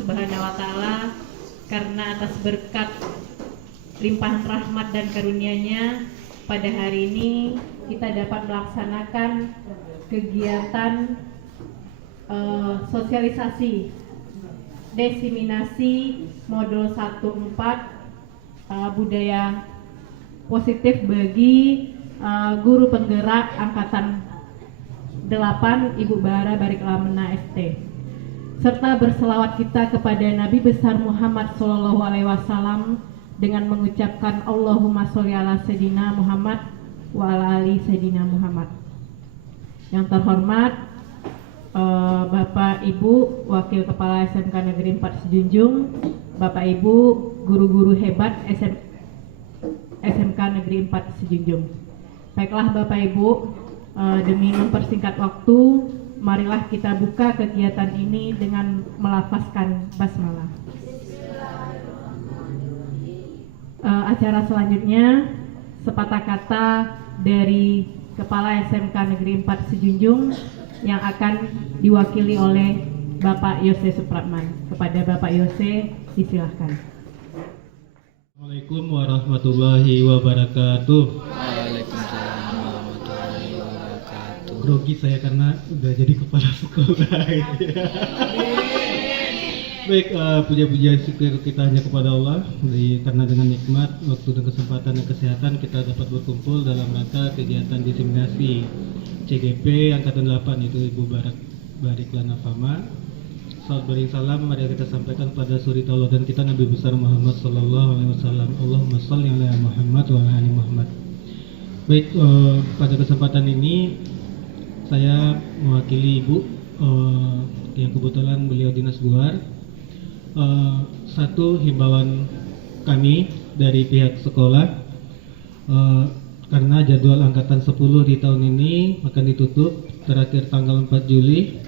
Subhanahu wa taala karena atas berkat limpahan rahmat dan karunia-Nya pada hari ini kita dapat melaksanakan kegiatan sosialisasi diseminasi modul 14 budaya positif bagi guru penggerak angkatan 8 Ibu Bara Bariklamena ST, serta berselawat kita kepada Nabi besar Muhammad SAW dengan mengucapkan Allahumma sholli ala Sayyidina Muhammad wa ala ali Sayyidina Muhammad. Yang terhormat Bapak Ibu Wakil Kepala SMK Negeri 4 Sejunjung, Bapak Ibu guru-guru hebat SMK Negeri 4 Sejunjung. Baiklah Bapak Ibu, demi mempersingkat waktu, marilah kita buka kegiatan ini dengan melafazkan basmalah. Acara selanjutnya sepatah kata dari Kepala SMK Negeri 4 Sejunjung yang akan diwakili oleh Bapak Yose Supratman. Kepada Bapak Yose, disilahkan. Assalamualaikum warahmatullahi wabarakatuh. Waalaikumsalam warahmatullahi wabarakatuh. Grogi saya karena udah jadi kepala sekolah. Baik, puja-puja syukur kita hanya kepada Allah, karena dengan nikmat, waktu dan kesempatan dan kesehatan kita dapat berkumpul dalam rangka kegiatan diseminasi CGP Angkatan 8, yaitu Ibu Bariklana Fama. Salam beri salam mari kita sampaikan pada suri tauladan kita Nabi besar Muhammad sallallahu alaihi wasallam. Allahumma shalli ala Muhammad wa ala ali Muhammad. Baik, pada kesempatan ini saya mewakili Ibu yang kebetulan beliau dinas luar. Satu himbauan kami dari pihak sekolah, karena jadwal angkatan 10 di tahun ini akan ditutup terakhir tanggal 4 Juli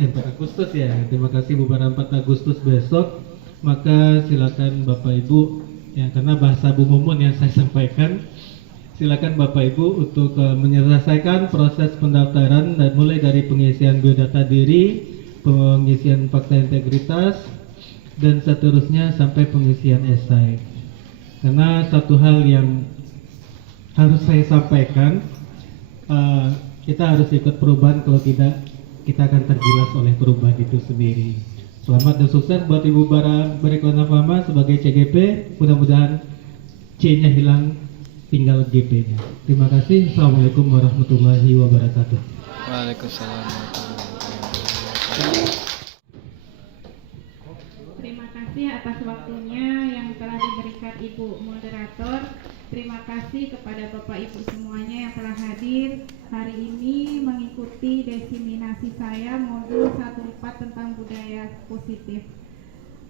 4 Agustus ya. Terima kasih Bu Bara 4 Agustus besok. Maka silakan Bapak Ibu ya, karena bahasa Bu Mumun yang saya sampaikan, silakan Bapak Ibu untuk menyelesaikan proses pendaftaran dan mulai dari pengisian biodata diri, pengisian fakta integritas, dan seterusnya sampai pengisian esai. Karena satu hal yang harus saya sampaikan, kita harus ikut perubahan, kalau tidak kita akan tergilas oleh perubahan itu sendiri. Selamat dan sukses buat Ibu Bara Bariklana Fama sebagai CGP. Mudah-mudahan C-nya hilang, tinggal GP-nya. Terima kasih. Assalamualaikum warahmatullahi wabarakatuh. Waalaikumsalam warahmatullahi wabarakatuh. Terima kasih atas waktunya yang telah diberikan Ibu Moderator. Terima kasih kepada Bapak Ibu semuanya yang telah hadir hari ini mengikuti diseminasi saya modul 14 tentang budaya positif.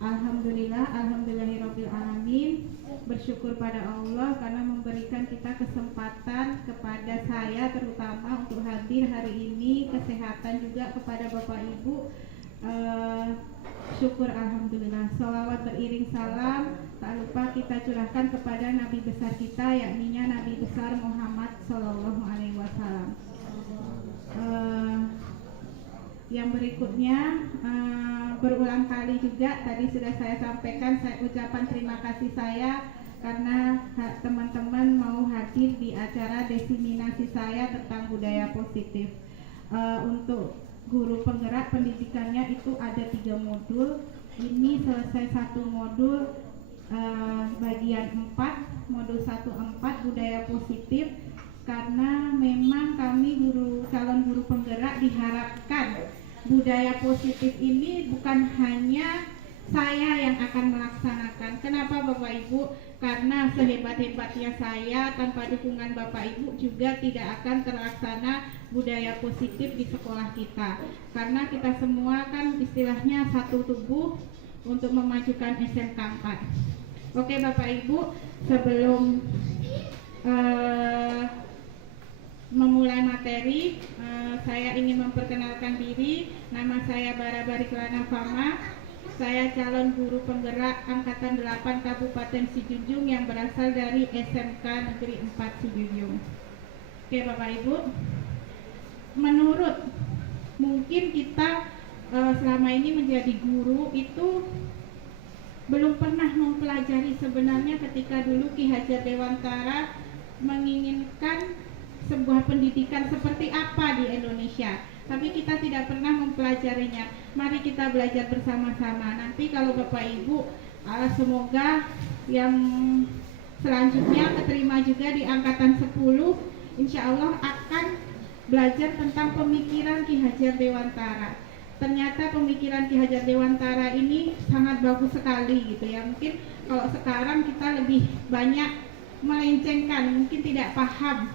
Alhamdulillah, alhamdulillahirabbil alamin. Bersyukur pada Allah karena memberikan kita kesempatan, kepada saya terutama untuk hadir hari ini, kesehatan juga kepada Bapak Ibu. Syukur alhamdulillah. Sholawat beriring salam tak lupa kita curahkan kepada Nabi besar kita, yakninya Nabi besar Muhammad Sallallahu Alaihi Wasallam. Yang berikutnya, berulang kali juga tadi sudah saya sampaikan, saya ucapan terima kasih saya karena teman-teman mau hadir di acara diseminasi saya tentang budaya positif. Untuk guru penggerak pendidikannya itu ada 3 modul. Ini selesai 1 modul bagian 4, modul 1-4 budaya positif, karena memang kami calon guru penggerak diharapkan budaya positif ini bukan hanya saya yang akan melaksanakan. Kenapa Bapak Ibu? Karena sehebat-hebatnya saya, tanpa dukungan Bapak Ibu juga tidak akan terlaksana budaya positif di sekolah kita. Karena kita semua kan istilahnya satu tubuh untuk memajukan SMK 4. Oke Bapak Ibu, sebelum memulai materi, saya ingin memperkenalkan diri. Nama saya Bara Bariklana Fama. Saya calon guru penggerak angkatan 8 Kabupaten Sijunjung yang berasal dari SMK Negeri 4 Sijunjung. Oke Bapak Ibu, menurut mungkin kita selama ini menjadi guru itu belum pernah mempelajari sebenarnya ketika dulu Ki Hajar Dewantara menginginkan sebuah pendidikan seperti apa di Indonesia, tapi kita tidak pernah mempelajarinya. Mari kita belajar bersama-sama. Nanti kalau Bapak Ibu semoga yang selanjutnya keterima juga di angkatan 10, insya Allah akan belajar tentang pemikiran Ki Hajar Dewantara. Ternyata pemikiran Ki Hajar Dewantara ini sangat bagus sekali gitu ya. Mungkin kalau sekarang kita lebih banyak melencengkan, mungkin tidak paham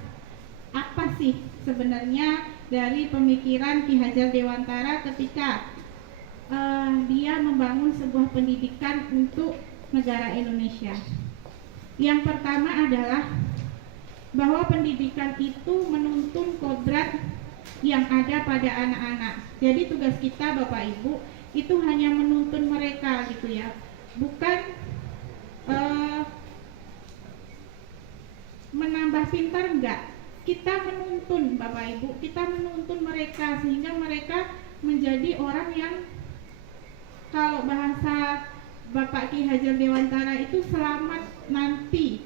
apa sih sebenarnya dari pemikiran Ki Hajar Dewantara ketika dia membangun sebuah pendidikan untuk negara Indonesia. Yang pertama adalah bahwa pendidikan itu menuntun kodrat yang ada pada anak-anak. Jadi tugas kita Bapak Ibu itu hanya menuntun mereka gitu ya, bukan menambah pintar, enggak. Kita menuntun Bapak Ibu, kita menuntun mereka sehingga mereka menjadi orang yang, kalau bahasa Bapak Ki Hajar Dewantara itu, selamat nanti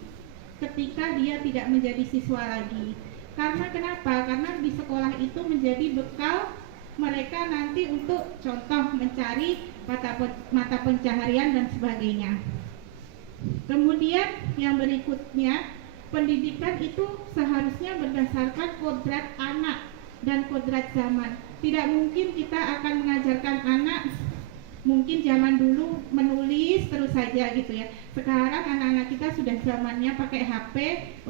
ketika dia tidak menjadi siswa lagi. Karena kenapa? Karena di sekolah itu menjadi bekal mereka nanti untuk contoh mencari mata pencaharian dan sebagainya. Kemudian yang berikutnya, pendidikan itu seharusnya berdasarkan kodrat anak dan kodrat zaman. Tidak mungkin kita akan mengajarkan anak mungkin zaman dulu menulis terus saja gitu ya. Sekarang anak-anak kita sudah zamannya pakai HP,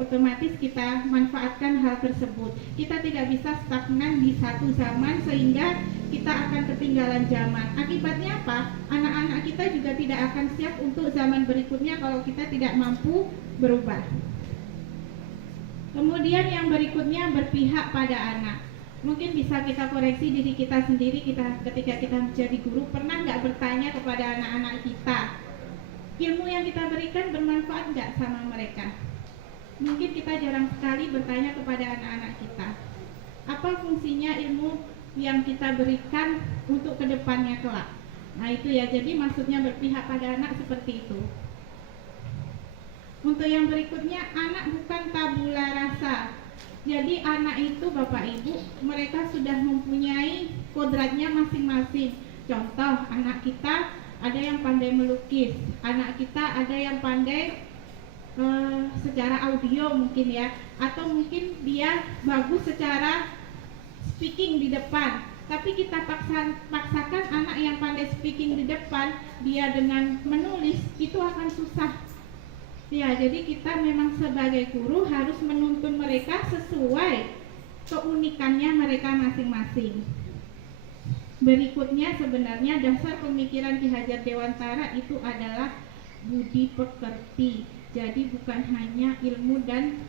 otomatis kita manfaatkan hal tersebut. Kita tidak bisa stagnan di satu zaman sehingga kita akan ketinggalan zaman. Akibatnya apa? Anak-anak kita juga tidak akan siap untuk zaman berikutnya kalau kita tidak mampu berubah. Kemudian yang berikutnya, berpihak pada anak. Mungkin bisa kita koreksi diri kita sendiri, ketika kita menjadi guru, pernah nggak bertanya kepada anak-anak kita, ilmu yang kita berikan bermanfaat nggak sama mereka? Mungkin kita jarang sekali bertanya kepada anak-anak kita, apa fungsinya ilmu yang kita berikan untuk kedepannya kelak. Nah itu ya, jadi maksudnya berpihak pada anak seperti itu. Untuk yang berikutnya, anak bukan tabula rasa. Jadi anak itu Bapak Ibu, mereka sudah mempunyai kodratnya masing-masing. Contoh, anak kita ada yang pandai melukis, anak kita ada yang pandai secara audio mungkin ya, atau mungkin dia bagus secara speaking di depan. Tapi kita paksakan anak yang pandai speaking di depan, dia dengan menulis itu akan susah. Ya, jadi kita memang sebagai guru harus menuntun mereka sesuai keunikannya mereka masing-masing. Berikutnya sebenarnya dasar pemikiran Ki Hajar Dewantara itu adalah budi pekerti. Jadi bukan hanya ilmu dan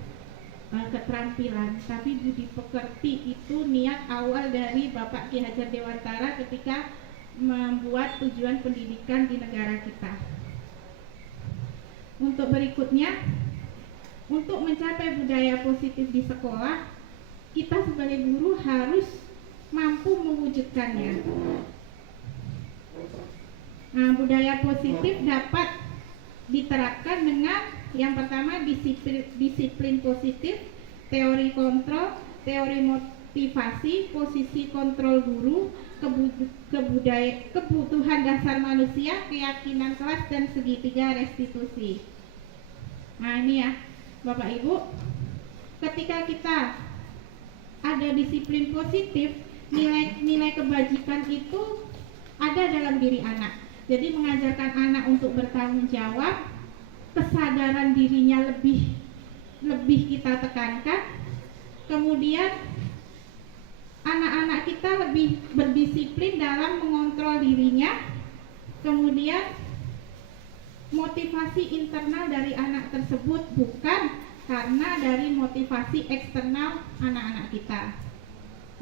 keterampilan, tapi budi pekerti itu niat awal dari Bapak Ki Hajar Dewantara ketika membuat tujuan pendidikan di negara kita. Untuk berikutnya, untuk mencapai budaya positif di sekolah, kita sebagai guru harus mampu mewujudkannya. Nah, budaya positif dapat diterapkan dengan yang pertama disiplin positif, teori kontrol, teori motivasi, posisi kontrol guru, kebutuhan dasar manusia, keyakinan kelas, dan segitiga restitusi. Nah ini ya Bapak Ibu, ketika kita ada disiplin positif, nilai kebajikan itu ada dalam diri anak. Jadi mengajarkan anak untuk bertanggung jawab, kesadaran dirinya lebih kita tekankan. Kemudian anak-anak kita lebih berdisiplin dalam mengontrol dirinya. Kemudian motivasi internal dari anak tersebut bukan karena dari motivasi eksternal anak-anak kita.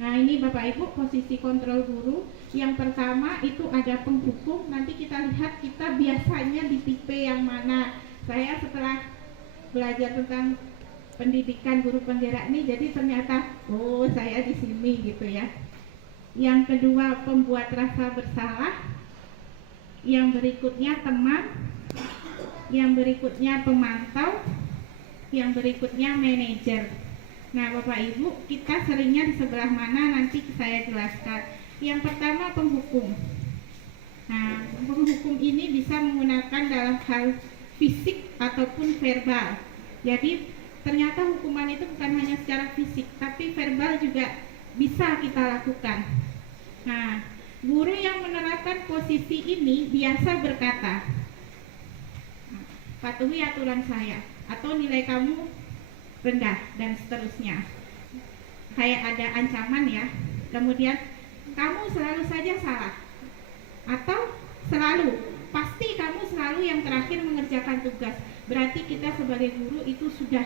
Nah ini Bapak Ibu posisi kontrol guru. Yang pertama itu ada penghukum. Nanti kita lihat kita biasanya di tipe yang mana. Saya setelah belajar tentang pendidikan guru penggerak ini, jadi ternyata saya di sini gitu ya. yang kedua pembuat rasa bersalah, yang berikutnya teman, yang berikutnya pemantau, yang berikutnya manajer. Nah, Bapak Ibu, kita seringnya di sebelah mana nanti saya jelaskan. Yang pertama penghukum. Nah, penghukum ini bisa menggunakan dalam hal fisik ataupun verbal. Jadi ternyata hukuman itu bukan hanya secara fisik, tapi verbal juga bisa kita lakukan. Nah, guru yang menerapkan posisi ini biasa berkata, patuhi aturan saya, atau nilai kamu rendah, dan seterusnya. Kayak ada ancaman ya. Kemudian kamu selalu saja salah, atau pasti kamu selalu yang terakhir mengerjakan tugas. Berarti kita sebagai guru itu sudah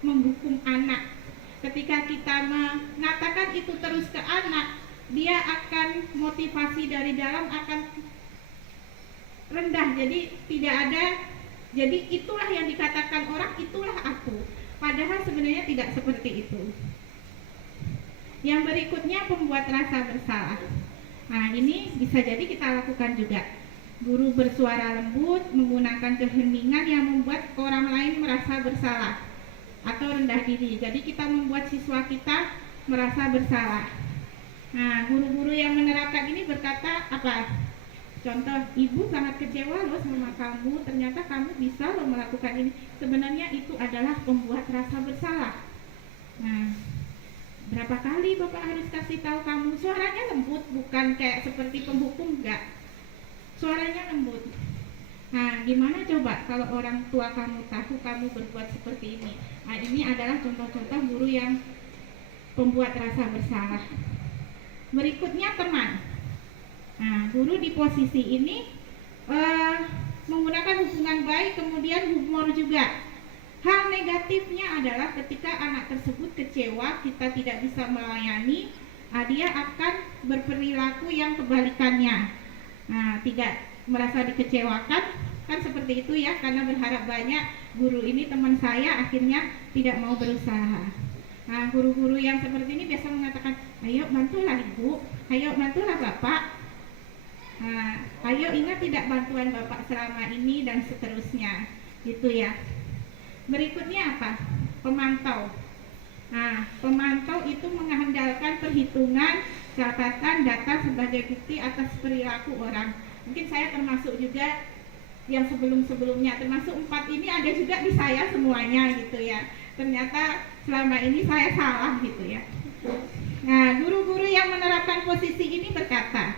menghukum anak. Ketika kita mengatakan itu terus ke anak, dia akan motivasi dari dalam akan rendah. Jadi tidak ada, jadi itulah yang dikatakan orang, itulah aku. Padahal sebenarnya tidak seperti itu. Yang berikutnya pembuat rasa bersalah. Nah, ini bisa jadi kita lakukan juga. Guru bersuara lembut, menggunakan keheningan yang membuat orang lain merasa bersalah atau rendah diri. Jadi kita membuat siswa kita merasa bersalah. Nah, guru-guru yang menerapkan ini berkata apa? Contoh, ibu sangat kecewa loh sama kamu, ternyata kamu bisa loh melakukan ini. Sebenarnya itu adalah pembuat rasa bersalah. Nah, berapa kali Bapak harus kasih tahu kamu? Suaranya lembut, bukan kayak seperti penghukum, enggak. Suaranya lembut. Nah, gimana coba kalau orang tua kamu tahu kamu berbuat seperti ini? Nah, ini adalah contoh-contoh guru yang pembuat rasa bersalah. Berikutnya teman. Nah, guru di posisi ini menggunakan hubungan baik, kemudian humor juga. Hal negatifnya adalah ketika anak tersebut kecewa, kita tidak bisa melayani, dia akan berperilaku yang kebalikannya. Nah, tidak merasa dikecewakan, kan seperti itu ya, karena berharap banyak. Guru ini teman saya akhirnya tidak mau berusaha. Nah, guru-guru yang seperti ini biasa mengatakan, ayo bantulah ibu, ayo bantulah bapak. Nah, ayo ingat tidak bantuan bapak selama ini, dan seterusnya, gitu ya. Berikutnya apa? Pemantau. Nah, pemantau itu mengandalkan perhitungan, catatan, data sebagai bukti atas perilaku orang. Mungkin saya termasuk juga yang sebelum-sebelumnya, termasuk 4 ini ada juga di saya semuanya gitu ya. Ternyata selama ini saya salah gitu ya. Nah, guru-guru yang menerapkan posisi ini berkata,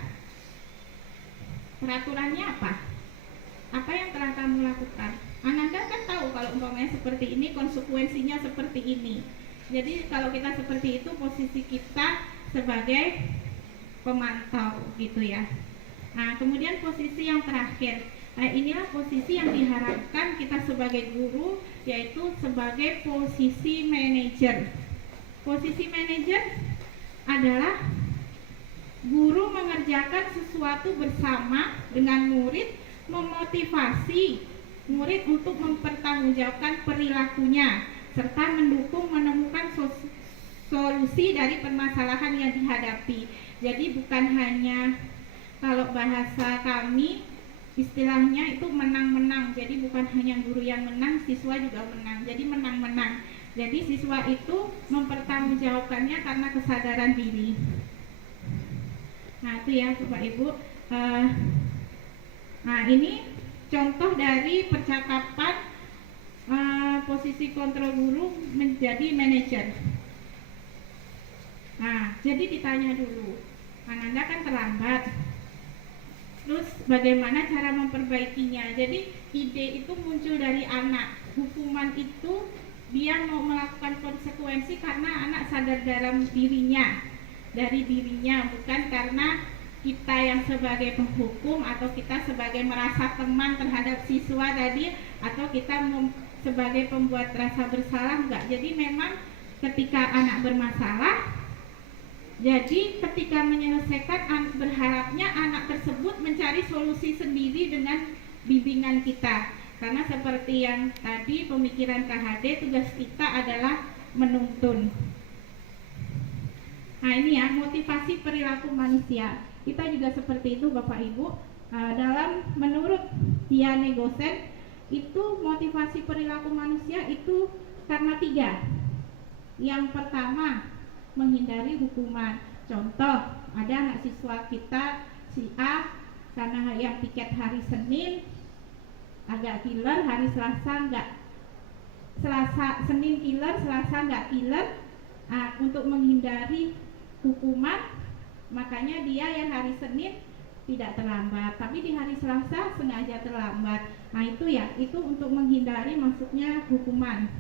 peraturannya apa? Apa yang telah kamu lakukan? Ananda kan tahu kalau umpamanya seperti ini, konsekuensinya seperti ini. Jadi kalau kita seperti itu, posisi kita sebagai pemantau gitu ya. Nah, kemudian posisi yang terakhir. Nah, inilah posisi yang diharapkan kita sebagai guru, yaitu sebagai posisi manajer. Posisi manajer adalah guru mengerjakan sesuatu bersama dengan murid, memotivasi murid untuk mempertanggungjawabkan perilakunya, serta mendukung menemukan solusi dari permasalahan yang dihadapi. Jadi bukan hanya, kalau bahasa kami istilahnya itu menang-menang. Jadi bukan hanya guru yang menang, siswa juga menang. Jadi menang-menang. Jadi siswa itu mempertanggungjawabkannya karena kesadaran diri. Nah, itu ya Bapak Ibu. Nah, ini contoh dari percakapan posisi kontrol guru menjadi manajer. Nah, jadi ditanya dulu, Ananda kan terlambat. Terus bagaimana cara memperbaikinya? Jadi ide itu muncul dari anak. Hukuman itu dia mau melakukan konsekuensi karena anak sadar dalam dirinya, dari dirinya, bukan karena kita yang sebagai penghukum atau kita sebagai merasa teman terhadap siswa tadi, atau kita sebagai pembuat rasa bersalah, enggak. Jadi memang ketika anak bermasalah, jadi ketika menyelesaikan, berharapnya anak tersebut mencari solusi sendiri dengan bimbingan kita. Karena seperti yang tadi pemikiran KHD, tugas kita adalah menuntun. Nah ini ya, motivasi perilaku manusia. Kita juga seperti itu Bapak Ibu. Dalam menurut Diane Gosen, itu motivasi perilaku manusia itu karena 3. Yang pertama, menghindari hukuman. Contoh, ada anak siswa kita si A karena yang piket hari Senin agak killer, hari Selasa Senin killer, Selasa nggak killer. Untuk menghindari hukuman, makanya dia yang hari Senin tidak terlambat, tapi di hari Selasa sengaja terlambat. Nah itu ya, itu untuk menghindari maksudnya hukuman.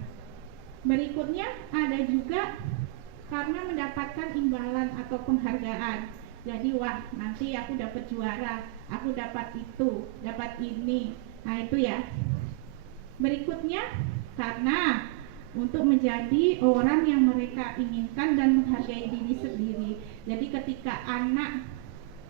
Berikutnya ada juga karena mendapatkan imbalan atau penghargaan. Jadi wah, nanti aku dapat juara, aku dapat itu, dapat ini. Nah itu ya. Berikutnya karena untuk menjadi orang yang mereka inginkan dan menghargai diri sendiri. Jadi ketika anak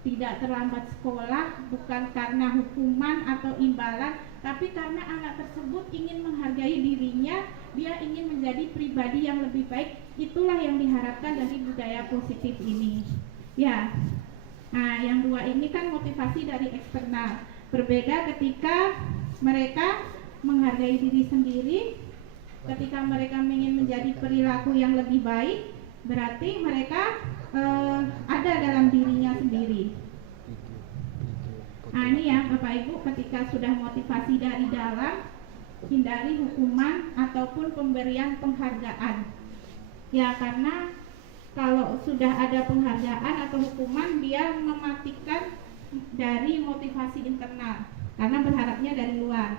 tidak terlambat sekolah bukan karena hukuman atau imbalan, tapi karena anak tersebut ingin menghargai dirinya, dia ingin menjadi pribadi yang lebih baik. Itulah yang diharapkan dari budaya positif ini. Ya. Nah, yang 2 ini kan motivasi dari eksternal. Berbeda ketika mereka menghargai diri sendiri. Ketika mereka ingin menjadi perilaku yang lebih baik, berarti mereka ada dalam dirinya sendiri. Nah ini ya Bapak Ibu, ketika sudah motivasi dari dalam, hindari hukuman ataupun pemberian penghargaan. Ya karena kalau sudah ada penghargaan atau hukuman, dia mematikan dari motivasi internal, karena berharapnya dari luar.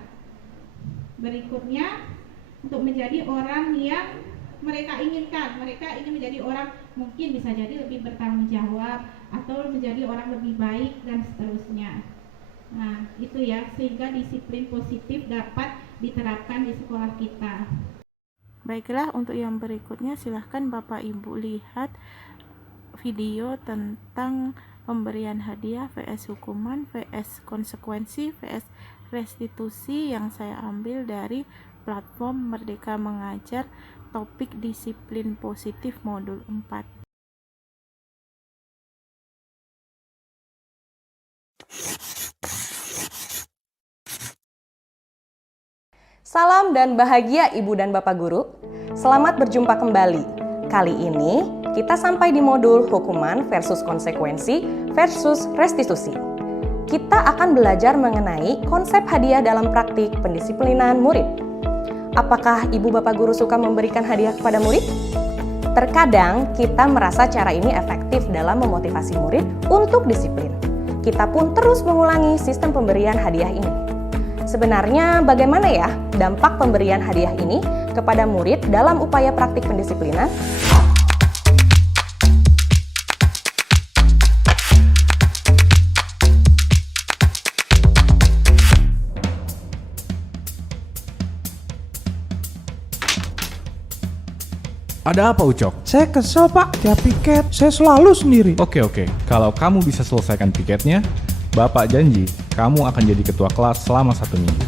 Berikutnya, untuk menjadi orang yang mereka inginkan, mereka ingin menjadi orang mungkin bisa jadi lebih bertanggung jawab atau menjadi orang lebih baik dan seterusnya. Nah itu ya, sehingga disiplin positif dapat diterapkan di sekolah kita. Baiklah, untuk yang berikutnya silahkan Bapak Ibu lihat video tentang pemberian hadiah vs hukuman vs konsekuensi vs restitusi yang saya ambil dari platform Merdeka Mengajar, topik disiplin positif modul 4. Salam dan bahagia Ibu dan Bapak Guru. Selamat berjumpa kembali. Kali ini kita sampai di modul hukuman versus konsekuensi versus restitusi. Kita akan belajar mengenai konsep hadiah dalam praktik pendisiplinan murid. Apakah Ibu Bapak Guru suka memberikan hadiah kepada murid? Terkadang kita merasa cara ini efektif dalam memotivasi murid untuk disiplin. Kita pun terus mengulangi sistem pemberian hadiah ini. Sebenarnya bagaimana ya dampak pemberian hadiah ini kepada murid dalam upaya praktik pendisiplinan? Ada apa Ucok? Saya kesel Pak, tiap piket saya selalu sendiri. Oke, kalau kamu bisa selesaikan piketnya, Bapak janji kamu akan jadi ketua kelas selama 1 minggu.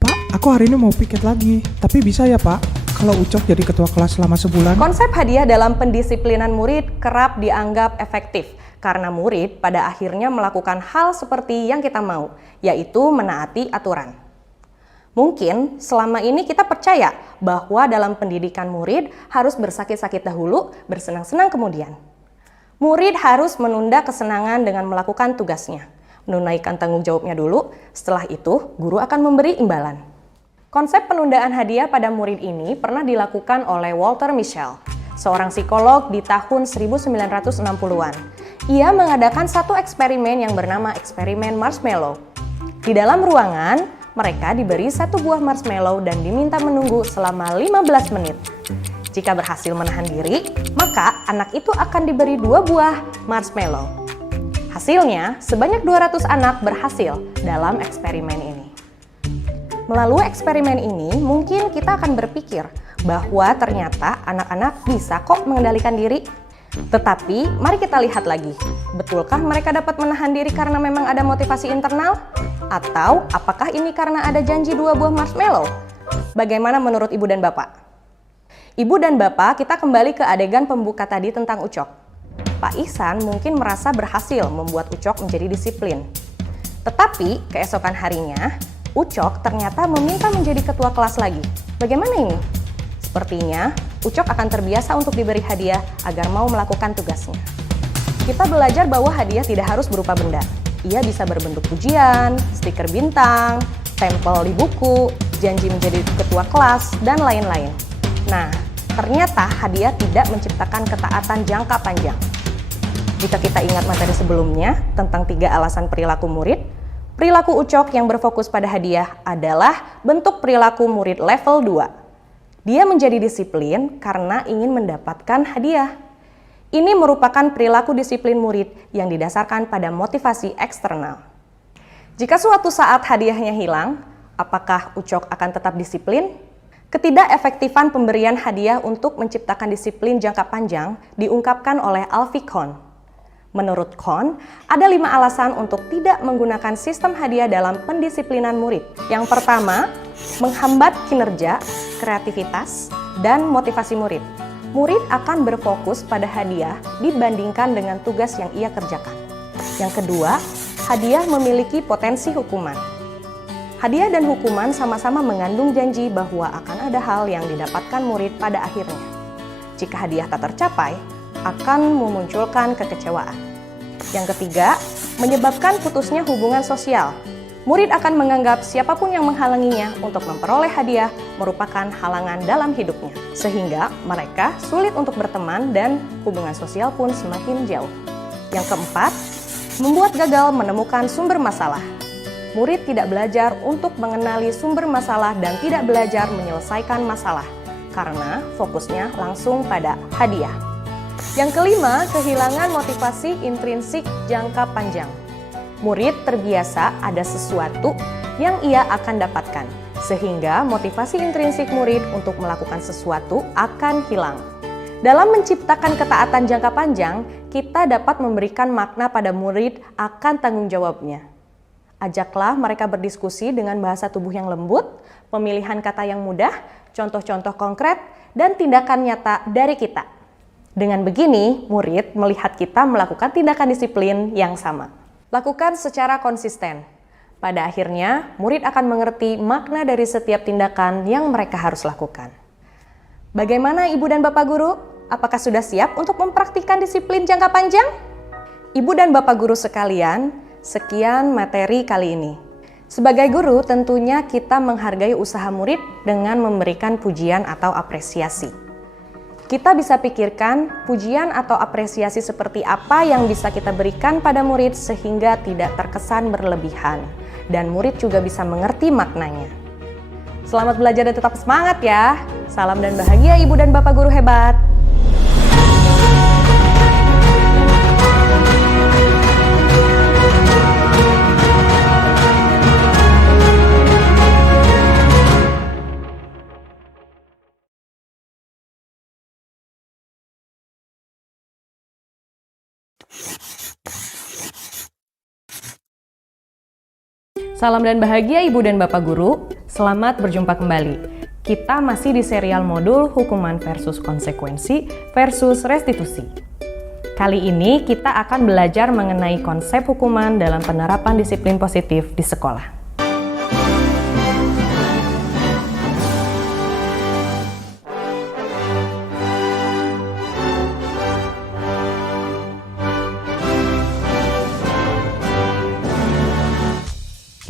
Pak, aku hari ini mau piket lagi, tapi bisa ya Pak? Kalau Ucok jadi ketua kelas selama sebulan? Konsep hadiah dalam pendisiplinan murid kerap dianggap efektif karena murid pada akhirnya melakukan hal seperti yang kita mau, yaitu menaati aturan. Mungkin selama ini kita percaya bahwa dalam pendidikan murid harus bersakit-sakit dahulu, bersenang-senang kemudian. Murid harus menunda kesenangan dengan melakukan tugasnya, menunaikan tanggung jawabnya dulu, setelah itu guru akan memberi imbalan. Konsep penundaan hadiah pada murid ini pernah dilakukan oleh Walter Mischel, seorang psikolog di tahun 1960-an. Ia mengadakan satu eksperimen yang bernama eksperimen marshmallow. Di dalam ruangan, mereka diberi 1 buah marshmallow dan diminta menunggu selama 15 menit. Jika berhasil menahan diri, maka anak itu akan diberi 2 buah marshmallow. Hasilnya, sebanyak 200 anak berhasil dalam eksperimen ini. Melalui eksperimen ini, mungkin kita akan berpikir bahwa ternyata anak-anak bisa kok mengendalikan diri. Tetapi, mari kita lihat lagi. Betulkah mereka dapat menahan diri karena memang ada motivasi internal? Atau apakah ini karena ada janji 2 buah marshmallow? Bagaimana menurut Ibu dan Bapak? Ibu dan Bapak, kita kembali ke adegan pembuka tadi tentang Ucok. Pak Ihsan mungkin merasa berhasil membuat Ucok menjadi disiplin. Tetapi keesokan harinya, Ucok ternyata meminta menjadi ketua kelas lagi. Bagaimana ini? Sepertinya Ucok akan terbiasa untuk diberi hadiah agar mau melakukan tugasnya. Kita belajar bahwa hadiah tidak harus berupa benda. Ia bisa berbentuk pujian, stiker bintang, stempel di buku, janji menjadi ketua kelas, dan lain-lain. Nah, ternyata hadiah tidak menciptakan ketaatan jangka panjang. Jika kita ingat materi sebelumnya tentang 3 alasan perilaku murid, perilaku Ucok yang berfokus pada hadiah adalah bentuk perilaku murid level 2. Dia menjadi disiplin karena ingin mendapatkan hadiah. Ini merupakan perilaku disiplin murid yang didasarkan pada motivasi eksternal. Jika suatu saat hadiahnya hilang, apakah Ucok akan tetap disiplin? Ketidakefektifan pemberian hadiah untuk menciptakan disiplin jangka panjang diungkapkan oleh Alfie Kohn. Menurut Kohn, ada 5 alasan untuk tidak menggunakan sistem hadiah dalam pendisiplinan murid. Yang pertama, menghambat kinerja, kreativitas, dan motivasi murid. Murid akan berfokus pada hadiah dibandingkan dengan tugas yang ia kerjakan. Yang kedua, hadiah memiliki potensi hukuman. Hadiah dan hukuman sama-sama mengandung janji bahwa akan ada hal yang didapatkan murid pada akhirnya. Jika hadiah tak tercapai, akan memunculkan kekecewaan. Yang ketiga, menyebabkan putusnya hubungan sosial. Murid akan menganggap siapapun yang menghalanginya untuk memperoleh hadiah merupakan halangan dalam hidupnya, sehingga mereka sulit untuk berteman dan hubungan sosial pun semakin jauh. Yang keempat, membuat gagal menemukan sumber masalah. Murid tidak belajar untuk mengenali sumber masalah dan tidak belajar menyelesaikan masalah, karena fokusnya langsung pada hadiah. Yang kelima, kehilangan motivasi intrinsik jangka panjang. Murid terbiasa ada sesuatu yang ia akan dapatkan, sehingga motivasi intrinsik murid untuk melakukan sesuatu akan hilang. Dalam menciptakan ketaatan jangka panjang, kita dapat memberikan makna pada murid akan tanggung jawabnya. Ajaklah mereka berdiskusi dengan bahasa tubuh yang lembut, pemilihan kata yang mudah, contoh-contoh konkret, dan tindakan nyata dari kita. Dengan begini, murid melihat kita melakukan tindakan disiplin yang sama. Lakukan secara konsisten. Pada akhirnya, murid akan mengerti makna dari setiap tindakan yang mereka harus lakukan. Bagaimana Ibu dan Bapak Guru? Apakah sudah siap untuk mempraktikkan disiplin jangka panjang? Ibu dan Bapak Guru sekalian, sekian materi kali ini. Sebagai guru, tentunya kita menghargai usaha murid dengan memberikan pujian atau apresiasi. Kita bisa pikirkan pujian atau apresiasi seperti apa yang bisa kita berikan pada murid sehingga tidak terkesan berlebihan, dan murid juga bisa mengerti maknanya. Selamat belajar dan tetap semangat ya. Salam dan bahagia Ibu dan Bapak Guru hebat. Salam dan bahagia Ibu dan Bapak Guru, selamat berjumpa kembali. Kita masih di serial modul hukuman versus konsekuensi versus restitusi. Kali ini kita akan belajar mengenai konsep hukuman dalam penerapan disiplin positif di sekolah.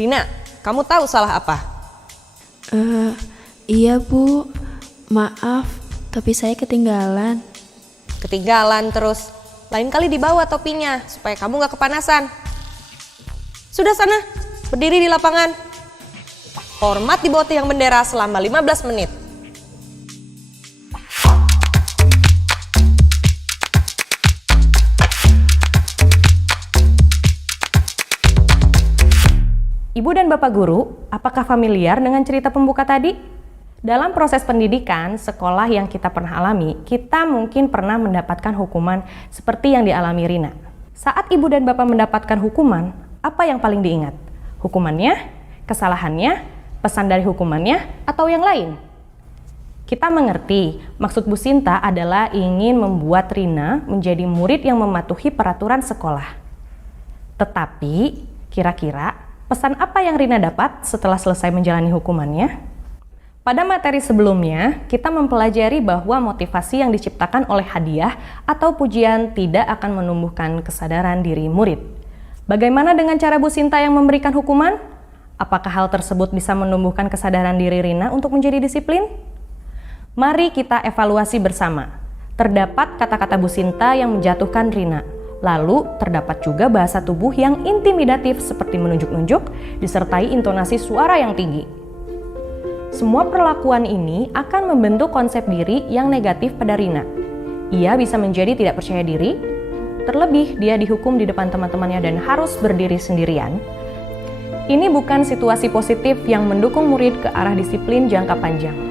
Rina, kamu tahu salah apa? Iya Bu, maaf, tapi saya ketinggalan. Ketinggalan terus. Lain kali dibawa topinya, supaya kamu gak kepanasan. Sudah sana, berdiri di lapangan. Hormat di bawah tiang bendera selama 15 menit. Ibu dan Bapak Guru, apakah familiar dengan cerita pembuka tadi? Dalam proses pendidikan, sekolah yang kita pernah alami, kita mungkin pernah mendapatkan hukuman seperti yang dialami Rina. Saat Ibu dan Bapak mendapatkan hukuman, apa yang paling diingat? Hukumannya, kesalahannya, pesan dari hukumannya, atau yang lain? Kita mengerti, maksud Bu Sinta adalah ingin membuat Rina menjadi murid yang mematuhi peraturan sekolah. Tetapi, kira-kira pesan apa yang Rina dapat setelah selesai menjalani hukumannya? Pada materi sebelumnya, kita mempelajari bahwa motivasi yang diciptakan oleh hadiah atau pujian tidak akan menumbuhkan kesadaran diri murid. Bagaimana dengan cara Bu Sinta yang memberikan hukuman? Apakah hal tersebut bisa menumbuhkan kesadaran diri Rina untuk menjadi disiplin? Mari kita evaluasi bersama. Terdapat kata-kata Bu Sinta yang menjatuhkan Rina. Lalu terdapat juga bahasa tubuh yang intimidatif seperti menunjuk-nunjuk disertai intonasi suara yang tinggi. Semua perlakuan ini akan membentuk konsep diri yang negatif pada Rina. Ia bisa menjadi tidak percaya diri, terlebih dia dihukum di depan teman-temannya dan harus berdiri sendirian. Ini bukan situasi positif yang mendukung murid ke arah disiplin jangka panjang.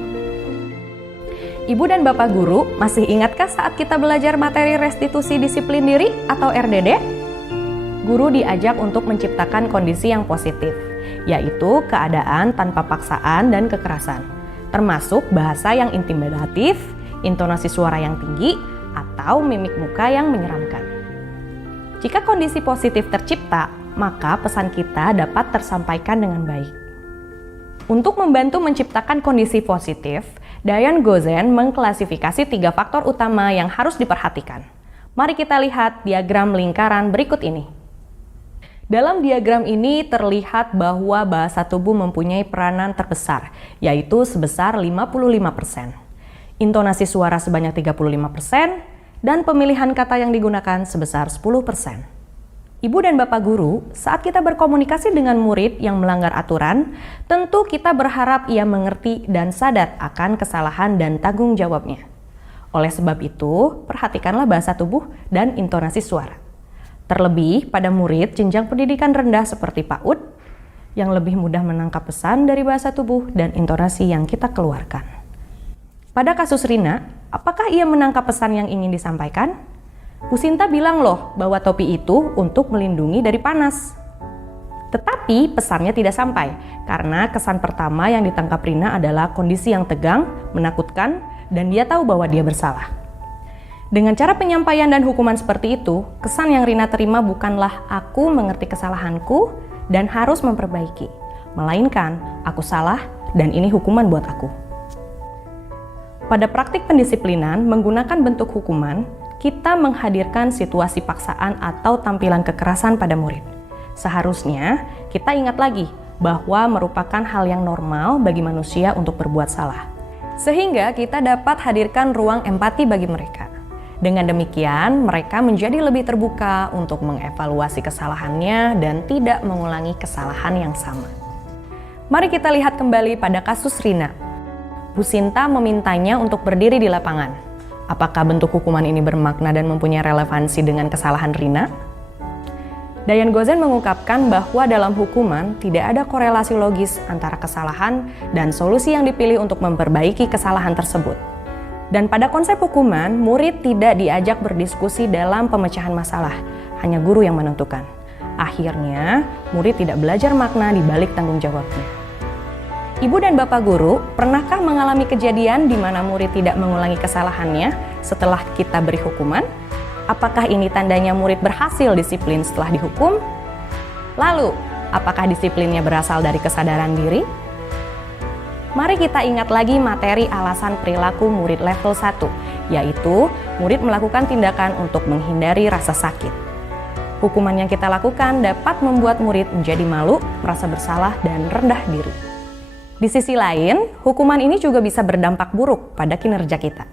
Ibu dan Bapak Guru, masih ingatkah saat kita belajar materi restitusi disiplin diri atau RDD? Guru diajak untuk menciptakan kondisi yang positif, yaitu keadaan tanpa paksaan dan kekerasan, termasuk bahasa yang intimidatif, intonasi suara yang tinggi, atau mimik muka yang menyeramkan. Jika kondisi positif tercipta, maka pesan kita dapat tersampaikan dengan baik. Untuk membantu menciptakan kondisi positif, Diane Gozen mengklasifikasi 3 faktor utama yang harus diperhatikan. Mari kita lihat diagram lingkaran berikut ini. Dalam diagram ini terlihat bahwa bahasa tubuh mempunyai peranan terbesar, yaitu sebesar 55%. Intonasi suara sebanyak 35%, dan pemilihan kata yang digunakan sebesar 10%. Ibu dan Bapak Guru, saat kita berkomunikasi dengan murid yang melanggar aturan, tentu kita berharap ia mengerti dan sadar akan kesalahan dan tanggung jawabnya. Oleh sebab itu, perhatikanlah bahasa tubuh dan intonasi suara. Terlebih pada murid jenjang pendidikan rendah seperti PAUD, yang lebih mudah menangkap pesan dari bahasa tubuh dan intonasi yang kita keluarkan. Pada kasus Rina, apakah ia menangkap pesan yang ingin disampaikan? Bu Sinta bilang loh bahwa topi itu untuk melindungi dari panas. Tetapi pesannya tidak sampai karena kesan pertama yang ditangkap Rina adalah kondisi yang tegang, menakutkan, dan dia tahu bahwa dia bersalah. Dengan cara penyampaian dan hukuman seperti itu, kesan yang Rina terima bukanlah aku mengerti kesalahanku dan harus memperbaiki, melainkan aku salah dan ini hukuman buat aku. Pada praktik pendisiplinan menggunakan bentuk hukuman, kita menghadirkan situasi paksaan atau tampilan kekerasan pada murid. Seharusnya kita ingat lagi bahwa merupakan hal yang normal bagi manusia untuk berbuat salah. Sehingga kita dapat hadirkan ruang empati bagi mereka. Dengan demikian, mereka menjadi lebih terbuka untuk mengevaluasi kesalahannya dan tidak mengulangi kesalahan yang sama. Mari kita lihat kembali pada kasus Rina. Bu Sinta memintanya untuk berdiri di lapangan. Apakah bentuk hukuman ini bermakna dan mempunyai relevansi dengan kesalahan Rina? Diane Gozen mengungkapkan bahwa dalam hukuman tidak ada korelasi logis antara kesalahan dan solusi yang dipilih untuk memperbaiki kesalahan tersebut. Dan pada konsep hukuman, murid tidak diajak berdiskusi dalam pemecahan masalah, hanya guru yang menentukan. Akhirnya, murid tidak belajar makna di balik tanggung jawabnya. Ibu dan Bapak Guru, pernahkah mengalami kejadian di mana murid tidak mengulangi kesalahannya setelah kita beri hukuman? Apakah ini tandanya murid berhasil disiplin setelah dihukum? Lalu, apakah disiplinnya berasal dari kesadaran diri? Mari kita ingat lagi materi alasan perilaku murid level 1, yaitu murid melakukan tindakan untuk menghindari rasa sakit. Hukuman yang kita lakukan dapat membuat murid menjadi malu, merasa bersalah, dan rendah diri. Di sisi lain, hukuman ini juga bisa berdampak buruk pada kinerja kita.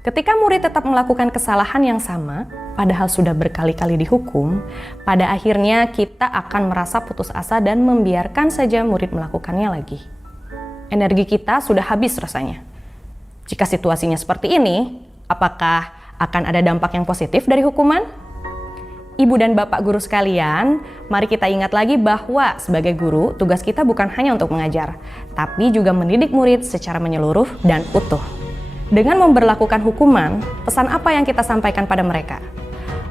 Ketika murid tetap melakukan kesalahan yang sama, padahal sudah berkali-kali dihukum, pada akhirnya kita akan merasa putus asa dan membiarkan saja murid melakukannya lagi. Energi kita sudah habis rasanya. Jika situasinya seperti ini, apakah akan ada dampak yang positif dari hukuman? Ibu dan Bapak Guru sekalian, mari kita ingat lagi bahwa sebagai guru, tugas kita bukan hanya untuk mengajar, tapi juga mendidik murid secara menyeluruh dan utuh. Dengan memberlakukan hukuman, pesan apa yang kita sampaikan pada mereka?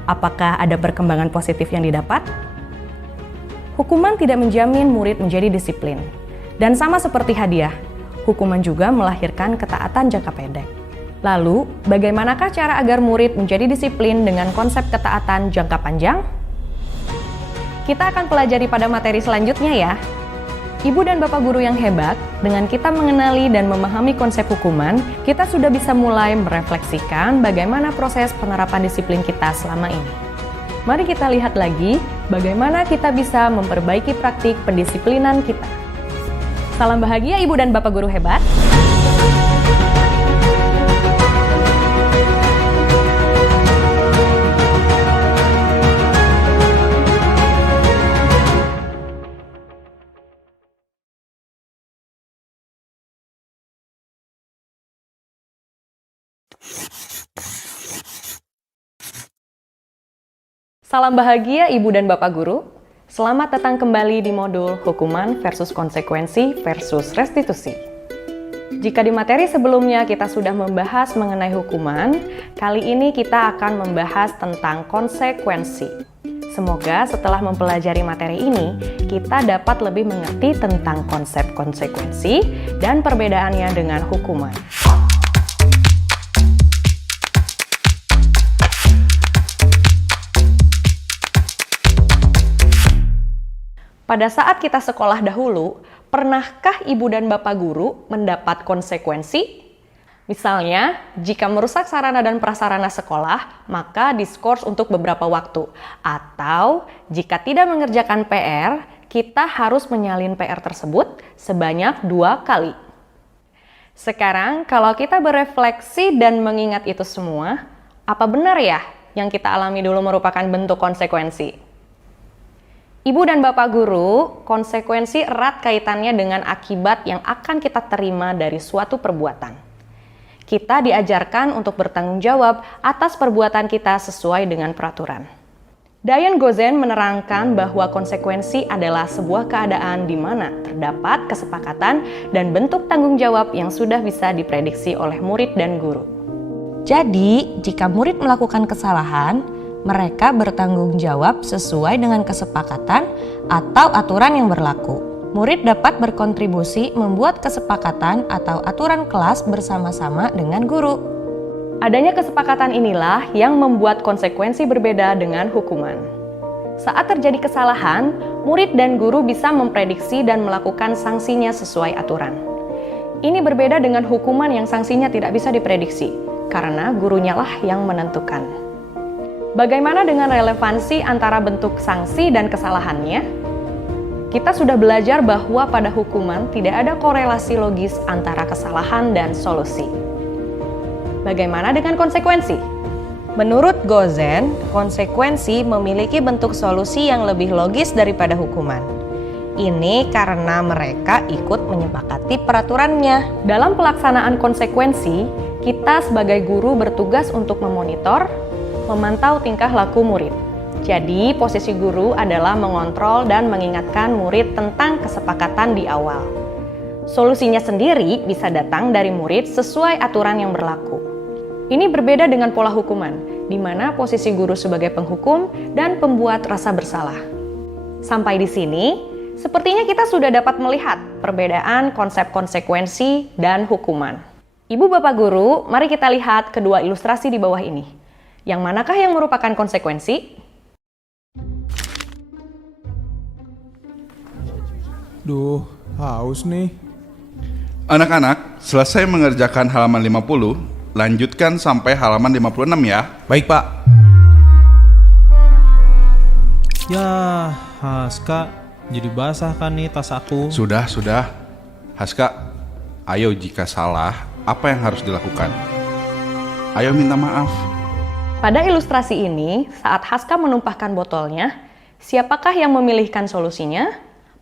Apakah ada perkembangan positif yang didapat? Hukuman tidak menjamin murid menjadi disiplin. Dan sama seperti hadiah, hukuman juga melahirkan ketaatan jangka pendek. Lalu, bagaimanakah cara agar murid menjadi disiplin dengan konsep ketaatan jangka panjang? Kita akan pelajari pada materi selanjutnya ya. Ibu dan Bapak guru yang hebat, dengan kita mengenali dan memahami konsep hukuman, kita sudah bisa mulai merefleksikan bagaimana proses penerapan disiplin kita selama ini. Mari kita lihat lagi bagaimana kita bisa memperbaiki praktik pendisiplinan kita. Salam bahagia Ibu dan Bapak guru hebat. Salam bahagia Ibu dan Bapak guru. Selamat datang kembali di modul hukuman versus konsekuensi versus restitusi. Jika di materi sebelumnya kita sudah membahas mengenai hukuman, kali ini kita akan membahas tentang konsekuensi. Semoga setelah mempelajari materi ini, kita dapat lebih mengerti tentang konsep konsekuensi dan perbedaannya dengan hukuman. Pada saat kita sekolah dahulu, pernahkah ibu dan bapak guru mendapat konsekuensi? Misalnya, jika merusak sarana dan prasarana sekolah, maka diskors untuk beberapa waktu. Atau, jika tidak mengerjakan PR, kita harus menyalin PR tersebut sebanyak 2 kali. Sekarang, kalau kita berefleksi dan mengingat itu semua, apa benar ya yang kita alami dulu merupakan bentuk konsekuensi? Ibu dan Bapak guru, konsekuensi erat kaitannya dengan akibat yang akan kita terima dari suatu perbuatan. Kita diajarkan untuk bertanggung jawab atas perbuatan kita sesuai dengan peraturan. Diane Gozen menerangkan bahwa konsekuensi adalah sebuah keadaan di mana terdapat kesepakatan dan bentuk tanggung jawab yang sudah bisa diprediksi oleh murid dan guru. Jadi, jika murid melakukan kesalahan, mereka bertanggung jawab sesuai dengan kesepakatan atau aturan yang berlaku. Murid dapat berkontribusi membuat kesepakatan atau aturan kelas bersama-sama dengan guru. Adanya kesepakatan inilah yang membuat konsekuensi berbeda dengan hukuman. Saat terjadi kesalahan, murid dan guru bisa memprediksi dan melakukan sanksinya sesuai aturan. Ini berbeda dengan hukuman yang sanksinya tidak bisa diprediksi, karena gurunya lah yang menentukan. Bagaimana dengan relevansi antara bentuk sanksi dan kesalahannya? Kita sudah belajar bahwa pada hukuman tidak ada korelasi logis antara kesalahan dan solusi. Bagaimana dengan konsekuensi? Menurut Gozen, konsekuensi memiliki bentuk solusi yang lebih logis daripada hukuman. Ini karena mereka ikut menyepakati peraturannya. Dalam pelaksanaan konsekuensi, kita sebagai guru bertugas untuk memonitor, memantau tingkah laku murid. Jadi, posisi guru adalah mengontrol dan mengingatkan murid tentang kesepakatan di awal. Solusinya sendiri bisa datang dari murid sesuai aturan yang berlaku. Ini berbeda dengan pola hukuman, di mana posisi guru sebagai penghukum dan pembuat rasa bersalah. Sampai di sini, sepertinya kita sudah dapat melihat perbedaan konsep konsekuensi dan hukuman. Ibu bapak guru, mari kita lihat kedua ilustrasi di bawah ini. Yang manakah yang merupakan konsekuensi? Duh, haus nih. Anak-anak, selesai mengerjakan halaman 50, lanjutkan sampai halaman 56 ya. Baik, Pak. Ya, Haska, jadi basah kan nih tas aku. Sudah. Haska, ayo jika salah, apa yang harus dilakukan? Ayo minta maaf. Pada ilustrasi ini, saat Haska menumpahkan botolnya, siapakah yang memilihkan solusinya?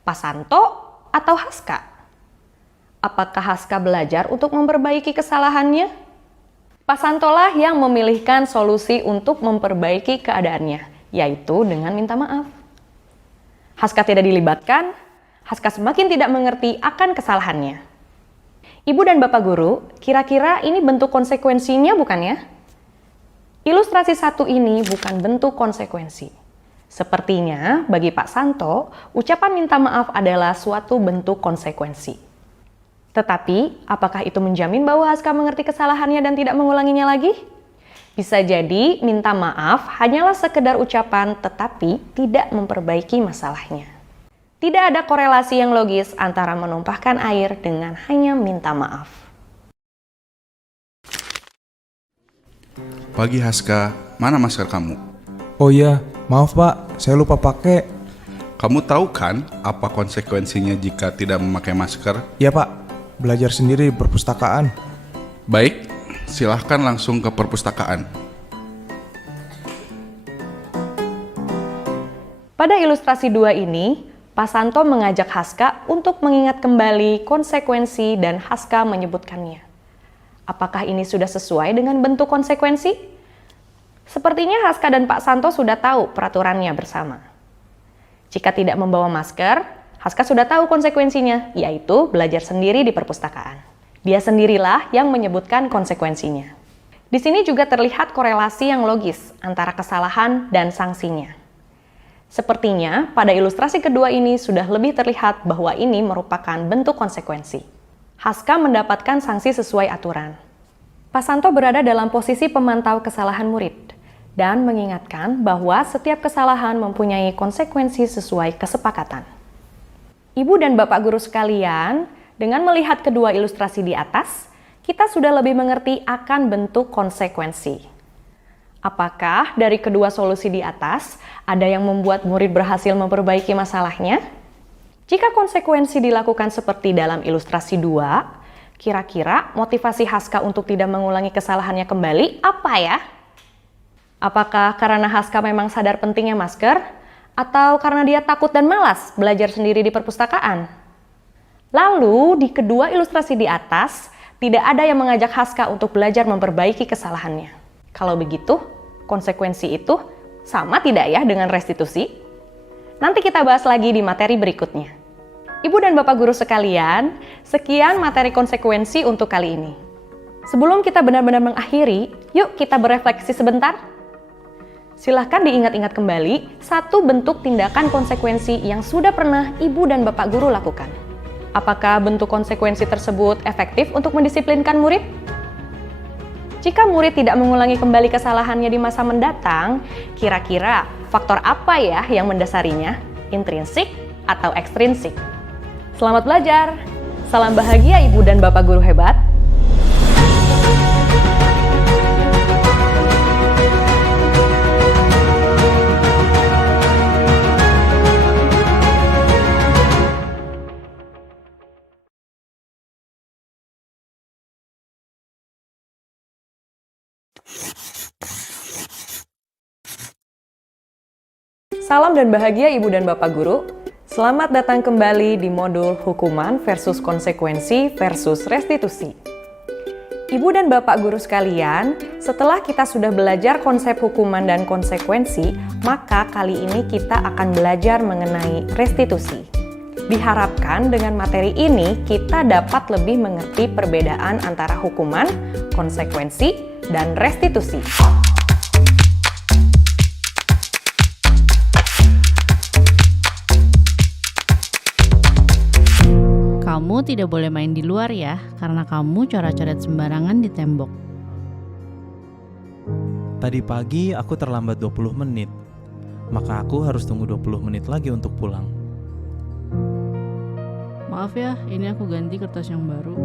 Pak Santo atau Haska? Apakah Haska belajar untuk memperbaiki kesalahannya? Pak Santolah yang memilihkan solusi untuk memperbaiki keadaannya, yaitu dengan minta maaf. Haska tidak dilibatkan, Haska semakin tidak mengerti akan kesalahannya. Ibu dan Bapak guru, kira-kira ini bentuk konsekuensinya bukan ya? Ilustrasi satu ini bukan bentuk konsekuensi. Sepertinya bagi Pak Santo, ucapan minta maaf adalah suatu bentuk konsekuensi. Tetapi, apakah itu menjamin bahwa Haska mengerti kesalahannya dan tidak mengulanginya lagi? Bisa jadi minta maaf hanyalah sekedar ucapan tetapi tidak memperbaiki masalahnya. Tidak ada korelasi yang logis antara menumpahkan air dengan hanya minta maaf. Pagi Haska, mana masker kamu? Oh iya, maaf Pak, saya lupa pakai. Kamu tahu kan apa konsekuensinya jika tidak memakai masker? Iya Pak, belajar sendiri di perpustakaan. Baik, silahkan langsung ke perpustakaan. Pada ilustrasi 2 ini, Pak Santo mengajak Haska untuk mengingat kembali konsekuensi dan Haska menyebutkannya. Apakah ini sudah sesuai dengan bentuk konsekuensi? Sepertinya Haska dan Pak Santo sudah tahu peraturannya bersama. Jika tidak membawa masker, Haska sudah tahu konsekuensinya, yaitu belajar sendiri di perpustakaan. Dia sendirilah yang menyebutkan konsekuensinya. Di sini juga terlihat korelasi yang logis antara kesalahan dan sanksinya. Sepertinya pada ilustrasi kedua ini sudah lebih terlihat bahwa ini merupakan bentuk konsekuensi. Haska mendapatkan sanksi sesuai aturan. Pak Santo berada dalam posisi pemantau kesalahan murid dan mengingatkan bahwa setiap kesalahan mempunyai konsekuensi sesuai kesepakatan. Ibu dan Bapak guru sekalian, dengan melihat kedua ilustrasi di atas, kita sudah lebih mengerti akan bentuk konsekuensi. Apakah dari kedua solusi di atas ada yang membuat murid berhasil memperbaiki masalahnya? Jika konsekuensi dilakukan seperti dalam ilustrasi 2, kira-kira motivasi Haska untuk tidak mengulangi kesalahannya kembali apa ya? Apakah karena Haska memang sadar pentingnya masker? Atau karena dia takut dan malas belajar sendiri di perpustakaan? Lalu, di kedua ilustrasi di atas, tidak ada yang mengajak Haska untuk belajar memperbaiki kesalahannya. Kalau begitu, konsekuensi itu sama tidak ya dengan restitusi? Nanti kita bahas lagi di materi berikutnya. Ibu dan Bapak guru sekalian, sekian materi konsekuensi untuk kali ini. Sebelum kita benar-benar mengakhiri, yuk kita berefleksi sebentar. Silahkan diingat-ingat kembali satu bentuk tindakan konsekuensi yang sudah pernah Ibu dan Bapak guru lakukan. Apakah bentuk konsekuensi tersebut efektif untuk mendisiplinkan murid? Jika murid tidak mengulangi kembali kesalahannya di masa mendatang, kira-kira faktor apa ya yang mendasarinya? Intrinsik atau ekstrinsik? Selamat belajar! Salam bahagia Ibu dan Bapak guru hebat! Salam dan bahagia Ibu dan Bapak guru. Selamat datang kembali di modul hukuman versus konsekuensi versus restitusi. Ibu dan Bapak guru sekalian, setelah kita sudah belajar konsep hukuman dan konsekuensi, maka kali ini kita akan belajar mengenai restitusi. Diharapkan dengan materi ini kita dapat lebih mengerti perbedaan antara hukuman, konsekuensi, dan restitusi. Kamu tidak boleh main di luar ya, karena kamu coret-coret sembarangan di tembok. Tadi pagi aku terlambat 20 menit, maka aku harus tunggu 20 menit lagi untuk pulang. Maaf ya, ini aku ganti kertas yang baru.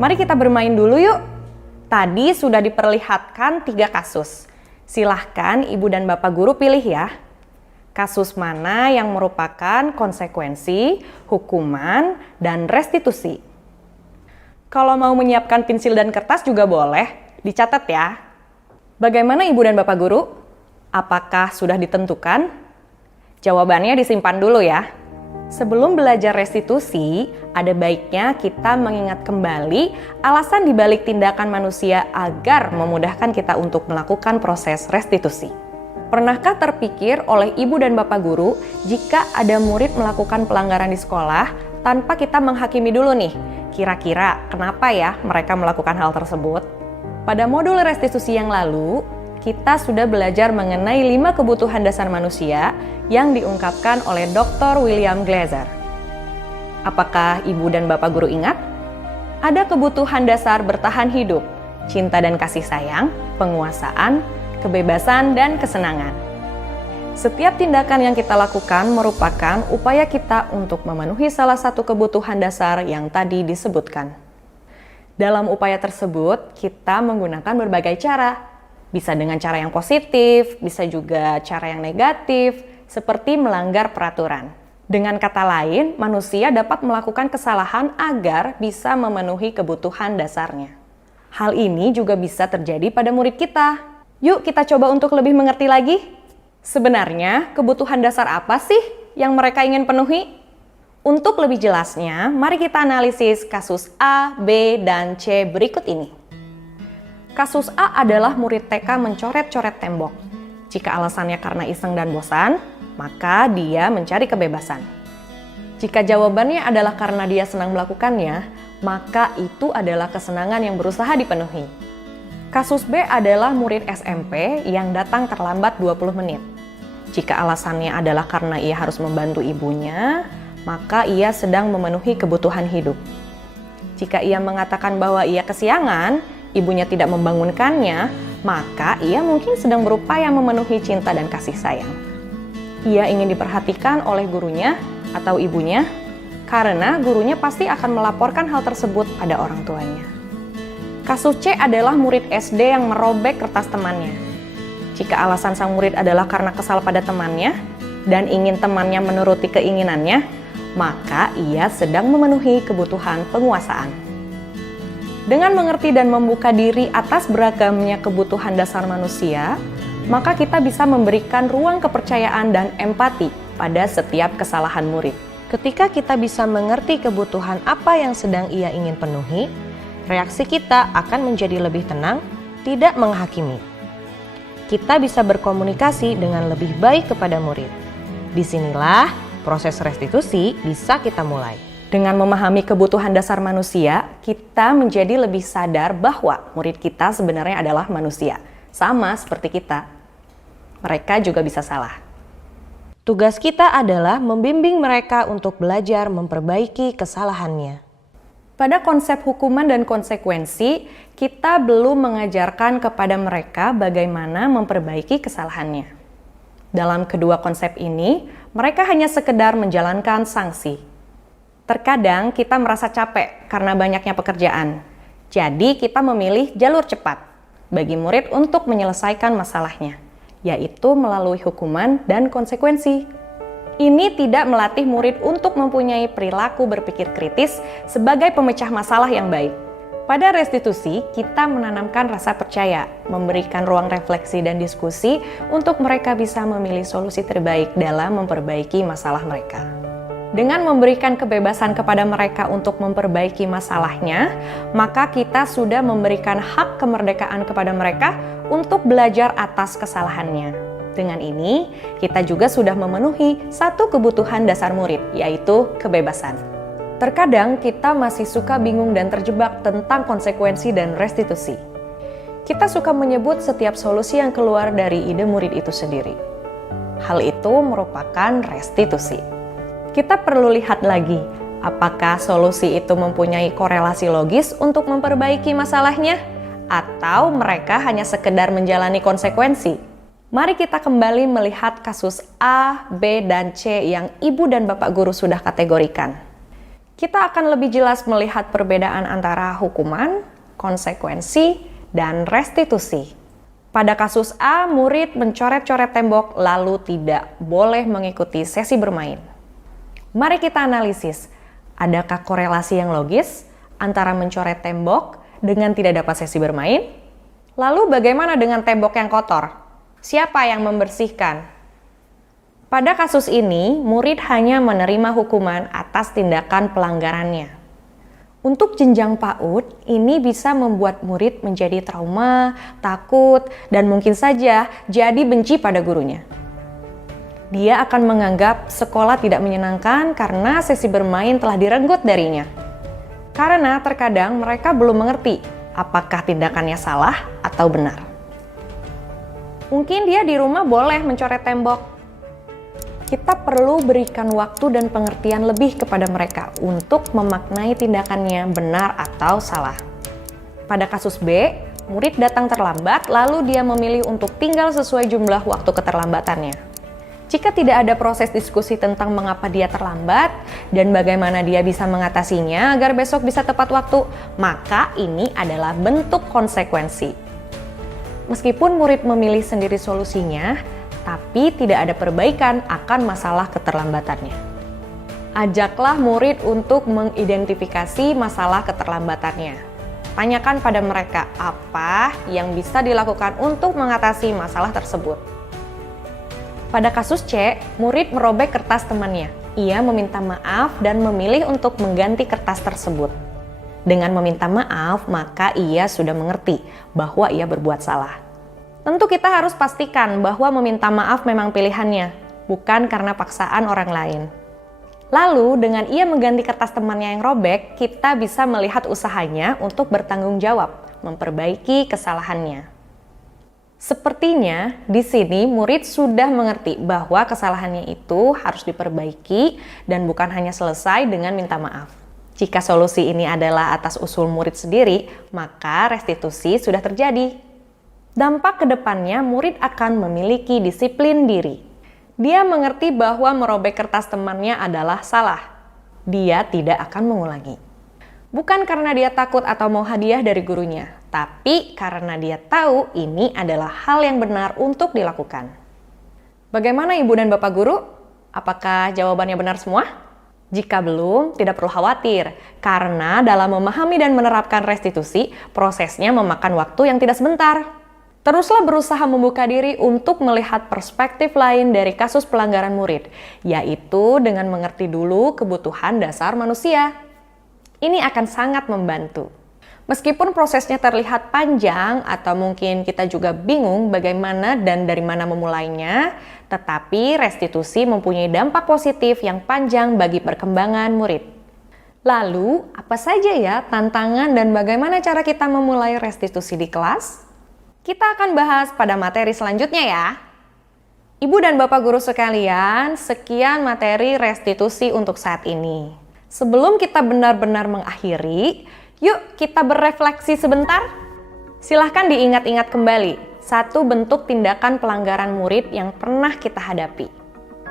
Mari kita bermain dulu yuk. Tadi sudah diperlihatkan 3 kasus. Silahkan Ibu dan Bapak guru pilih ya. Kasus mana yang merupakan konsekuensi, hukuman, dan restitusi. Kalau mau menyiapkan pensil dan kertas juga boleh, dicatat ya. Bagaimana Ibu dan Bapak guru? Apakah sudah ditentukan? Jawabannya disimpan dulu ya. Sebelum belajar restitusi, ada baiknya kita mengingat kembali alasan dibalik tindakan manusia agar memudahkan kita untuk melakukan proses restitusi. Pernahkah terpikir oleh Ibu dan Bapak guru jika ada murid melakukan pelanggaran di sekolah tanpa kita menghakimi dulu nih, kira-kira kenapa ya mereka melakukan hal tersebut? Pada modul restitusi yang lalu, kita sudah belajar mengenai 5 kebutuhan dasar manusia yang diungkapkan oleh Dr. William Glasser. Apakah Ibu dan Bapak Guru ingat? Ada kebutuhan dasar bertahan hidup, cinta dan kasih sayang, penguasaan, kebebasan, dan kesenangan. Setiap tindakan yang kita lakukan merupakan upaya kita untuk memenuhi salah satu kebutuhan dasar yang tadi disebutkan. Dalam upaya tersebut, kita menggunakan berbagai cara. Bisa dengan cara yang positif, bisa juga cara yang negatif, seperti melanggar peraturan. Dengan kata lain, manusia dapat melakukan kesalahan agar bisa memenuhi kebutuhan dasarnya. Hal ini juga bisa terjadi pada murid kita. Yuk kita coba untuk lebih mengerti lagi. Sebenarnya, kebutuhan dasar apa sih yang mereka ingin penuhi? Untuk lebih jelasnya, mari kita analisis kasus A, B, dan C berikut ini. Kasus A adalah murid TK mencoret-coret tembok. Jika alasannya karena iseng dan bosan, maka dia mencari kebebasan. Jika jawabannya adalah karena dia senang melakukannya, maka itu adalah kesenangan yang berusaha dipenuhi. Kasus B adalah murid SMP yang datang terlambat 20 menit. Jika alasannya adalah karena ia harus membantu ibunya, maka ia sedang memenuhi kebutuhan hidup. Jika ia mengatakan bahwa ia kesiangan, ibunya tidak membangunkannya, maka ia mungkin sedang berupaya memenuhi cinta dan kasih sayang. Ia ingin diperhatikan oleh gurunya atau ibunya, karena gurunya pasti akan melaporkan hal tersebut pada orang tuanya. Kasus C adalah murid SD yang merobek kertas temannya. Jika alasan sang murid adalah karena kesal pada temannya dan ingin temannya menuruti keinginannya, maka ia sedang memenuhi kebutuhan penguasaan. Dengan mengerti dan membuka diri atas beragamnya kebutuhan dasar manusia, maka kita bisa memberikan ruang kepercayaan dan empati pada setiap kesalahan murid. Ketika kita bisa mengerti kebutuhan apa yang sedang ia ingin penuhi, reaksi kita akan menjadi lebih tenang, tidak menghakimi. Kita bisa berkomunikasi dengan lebih baik kepada murid. Disinilah proses restitusi bisa kita mulai. Dengan memahami kebutuhan dasar manusia, kita menjadi lebih sadar bahwa murid kita sebenarnya adalah manusia, sama seperti kita. Mereka juga bisa salah. Tugas kita adalah membimbing mereka untuk belajar memperbaiki kesalahannya. Pada konsep hukuman dan konsekuensi, kita belum mengajarkan kepada mereka bagaimana memperbaiki kesalahannya. Dalam kedua konsep ini, mereka hanya sekedar menjalankan sanksi. Terkadang kita merasa capek karena banyaknya pekerjaan. Jadi kita memilih jalur cepat bagi murid untuk menyelesaikan masalahnya, yaitu melalui hukuman dan konsekuensi. Ini tidak melatih murid untuk mempunyai perilaku berpikir kritis sebagai pemecah masalah yang baik. Pada restitusi, kita menanamkan rasa percaya, memberikan ruang refleksi dan diskusi untuk mereka bisa memilih solusi terbaik dalam memperbaiki masalah mereka. Dengan memberikan kebebasan kepada mereka untuk memperbaiki masalahnya, maka kita sudah memberikan hak kemerdekaan kepada mereka untuk belajar atas kesalahannya. Dengan ini, kita juga sudah memenuhi satu kebutuhan dasar murid, yaitu kebebasan. Terkadang kita masih suka bingung dan terjebak tentang konsekuensi dan restitusi. Kita suka menyebut setiap solusi yang keluar dari ide murid itu sendiri. Hal itu merupakan restitusi. Kita perlu lihat lagi, apakah solusi itu mempunyai korelasi logis untuk memperbaiki masalahnya, atau mereka hanya sekedar menjalani konsekuensi. Mari kita kembali melihat kasus A, B, dan C yang Ibu dan Bapak Guru sudah kategorikan. Kita akan lebih jelas melihat perbedaan antara hukuman, konsekuensi, dan restitusi. Pada kasus A, murid mencoret-coret tembok lalu tidak boleh mengikuti sesi bermain. Mari kita analisis, adakah korelasi yang logis antara mencoret tembok dengan tidak dapat sesi bermain? Lalu bagaimana dengan tembok yang kotor? Siapa yang membersihkan? Pada kasus ini, murid hanya menerima hukuman atas tindakan pelanggarannya. Untuk jenjang PAUD, ini bisa membuat murid menjadi trauma, takut, dan mungkin saja jadi benci pada gurunya. Dia akan menganggap sekolah tidak menyenangkan karena sesi bermain telah direnggut darinya. Karena terkadang mereka belum mengerti apakah tindakannya salah atau benar. Mungkin dia di rumah boleh mencoret tembok. Kita perlu berikan waktu dan pengertian lebih kepada mereka untuk memaknai tindakannya benar atau salah. Pada kasus B, murid datang terlambat lalu dia memilih untuk tinggal sesuai jumlah waktu keterlambatannya. Jika tidak ada proses diskusi tentang mengapa dia terlambat dan bagaimana dia bisa mengatasinya agar besok bisa tepat waktu, maka ini adalah bentuk konsekuensi. Meskipun murid memilih sendiri solusinya, tapi tidak ada perbaikan akan masalah keterlambatannya. Ajaklah murid untuk mengidentifikasi masalah keterlambatannya. Tanyakan pada mereka apa yang bisa dilakukan untuk mengatasi masalah tersebut. Pada kasus C, murid merobek kertas temannya. Ia meminta maaf dan memilih untuk mengganti kertas tersebut. Dengan meminta maaf, maka ia sudah mengerti bahwa ia berbuat salah. Tentu kita harus pastikan bahwa meminta maaf memang pilihannya, bukan karena paksaan orang lain. Lalu, dengan ia mengganti kertas temannya yang robek, kita bisa melihat usahanya untuk bertanggung jawab, memperbaiki kesalahannya. Sepertinya, di sini murid sudah mengerti bahwa kesalahannya itu harus diperbaiki dan bukan hanya selesai dengan minta maaf. Jika solusi ini adalah atas usul murid sendiri, maka restitusi sudah terjadi. Dampak ke depannya, murid akan memiliki disiplin diri. Dia mengerti bahwa merobek kertas temannya adalah salah. Dia tidak akan mengulangi. Bukan karena dia takut atau mau hadiah dari gurunya, tapi karena dia tahu ini adalah hal yang benar untuk dilakukan. Bagaimana Ibu dan Bapak Guru? Apakah jawabannya benar semua? Jika belum, tidak perlu khawatir, karena dalam memahami dan menerapkan restitusi, prosesnya memakan waktu yang tidak sebentar. Teruslah berusaha membuka diri untuk melihat perspektif lain dari kasus pelanggaran murid, yaitu dengan mengerti dulu kebutuhan dasar manusia. Ini akan sangat membantu. Meskipun prosesnya terlihat panjang atau mungkin kita juga bingung bagaimana dan dari mana memulainya, tetapi restitusi mempunyai dampak positif yang panjang bagi perkembangan murid. Lalu, apa saja ya tantangan dan bagaimana cara kita memulai restitusi di kelas? Kita akan bahas pada materi selanjutnya ya. Ibu dan Bapak Guru sekalian, sekian materi restitusi untuk saat ini. Sebelum kita benar-benar mengakhiri, yuk kita berefleksi sebentar. Silahkan diingat-ingat kembali satu bentuk tindakan pelanggaran murid yang pernah kita hadapi.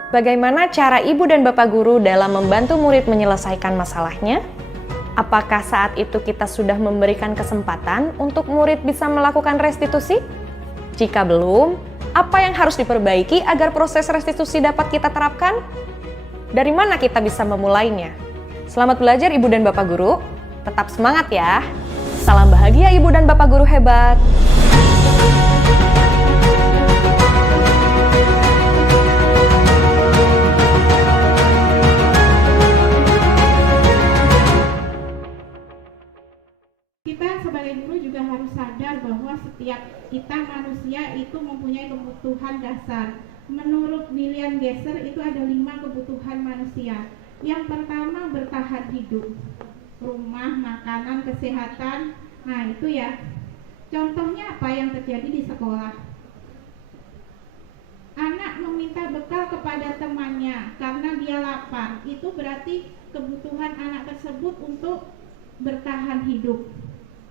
Bagaimana cara Ibu dan Bapak Guru dalam membantu murid menyelesaikan masalahnya? Apakah saat itu kita sudah memberikan kesempatan untuk murid bisa melakukan restitusi? Jika belum, apa yang harus diperbaiki agar proses restitusi dapat kita terapkan? Dari mana kita bisa memulainya? Selamat belajar Ibu dan Bapak Guru. Tetap semangat ya. Salam bahagia Ibu dan Bapak Guru hebat. Kita sebagai guru juga harus sadar bahwa setiap kita manusia itu mempunyai kebutuhan dasar. Menurut William Gesser itu ada 5 kebutuhan manusia. Yang pertama bertahan hidup, rumah, makanan, kesehatan. Nah itu ya. Contohnya apa yang terjadi di sekolah? Anak meminta bekal kepada temannya karena dia lapar. Itu berarti kebutuhan anak tersebut untuk bertahan hidup.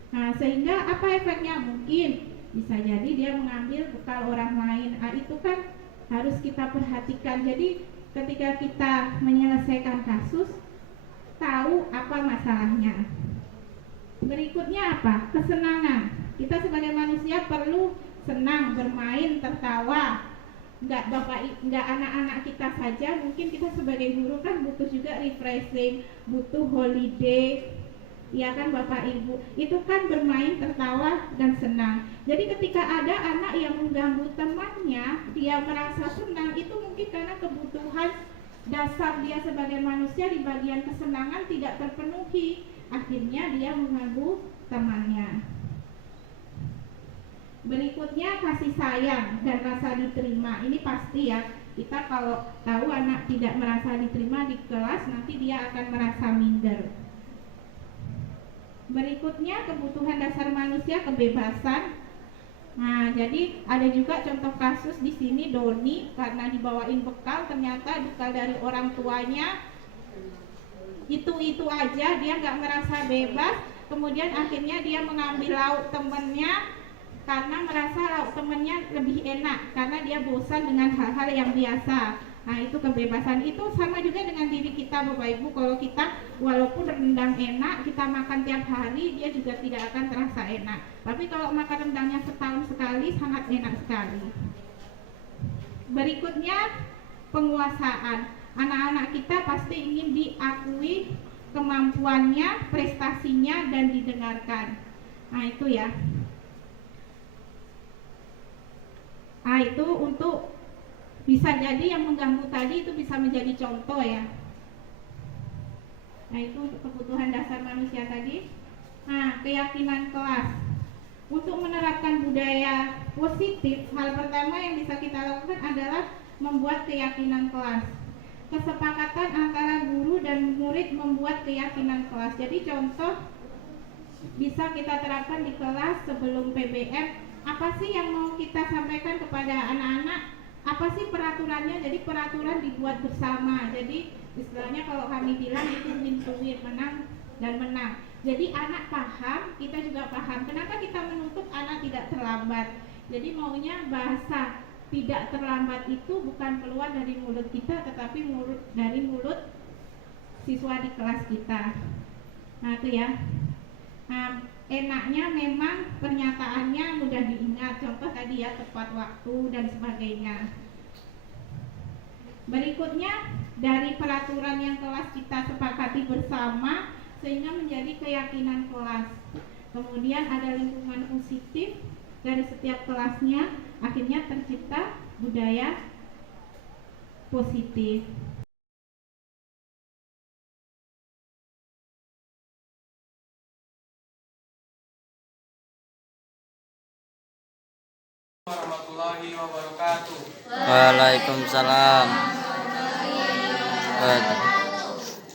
Nah, sehingga apa efeknya? Mungkin bisa jadi dia mengambil bekal orang lain. Nah, itu kan harus kita perhatikan. Jadi, ketika kita menyelesaikan kasus, tahu apa masalahnya. Berikutnya apa? Kesenangan. Kita sebagai manusia perlu senang, bermain, tertawa. Enggak anak-anak kita saja, mungkin kita sebagai guru kan butuh juga refreshing, butuh holiday. Ya kan Bapak Ibu, itu kan bermain, tertawa, dan senang. Jadi ketika ada anak yang mengganggu temannya, dia merasa senang, itu mungkin karena kebutuhan dasar dia sebagai manusia di bagian kesenangan tidak terpenuhi. Akhirnya dia mengganggu temannya. Berikutnya kasih sayang dan rasa diterima. Ini pasti ya, kita kalau tahu anak tidak merasa diterima di kelas, nanti dia akan merasa minder. Berikutnya kebutuhan dasar manusia, kebebasan. Nah, jadi ada juga contoh kasus di sini Doni karena dibawain bekal, ternyata bekal dari orang tuanya itu aja, dia nggak merasa bebas. Kemudian akhirnya dia mengambil lauk temennya karena merasa lauk temennya lebih enak karena dia bosan dengan hal-hal yang biasa. Nah, itu kebebasan. Itu sama juga dengan diri kita, Bapak Ibu. Kalau kita walaupun rendang enak, kita makan tiap hari, dia juga tidak akan terasa enak. Tapi kalau makan rendangnya setahun sekali, sangat enak sekali. Berikutnya, penguasaan. Anak-anak kita pasti ingin diakui kemampuannya, prestasinya, dan didengarkan. Nah, itu ya. Nah, itu untuk bisa jadi yang mengganggu tadi itu bisa menjadi contoh ya. Nah, itu untuk kebutuhan dasar manusia tadi. Nah, keyakinan kelas. Untuk menerapkan budaya positif, hal pertama yang bisa kita lakukan adalah membuat keyakinan kelas. Kesepakatan antara guru dan murid membuat keyakinan kelas. Jadi contoh bisa kita terapkan di kelas sebelum PBM. Apa sih yang mau kita sampaikan kepada anak-anak? Apa sih peraturannya? Jadi peraturan dibuat bersama. Jadi istilahnya kalau kami bilang itu win-to-win, menang dan menang. Jadi anak paham, kita juga paham. Kenapa kita menuntut anak tidak terlambat? Jadi maunya bahasa tidak terlambat itu bukan keluar dari mulut kita, tetapi dari mulut siswa di kelas kita. Nah, itu ya. Nah, enaknya memang pernyataannya mudah diingat, contoh tadi ya, tepat waktu dan sebagainya. Berikutnya, dari peraturan yang kelas kita sepakati bersama sehingga menjadi keyakinan kelas. Kemudian ada lingkungan positif dari setiap kelasnya, akhirnya tercipta budaya positif. Warahmatullahi wabarakatuh. Waalaikumsalam.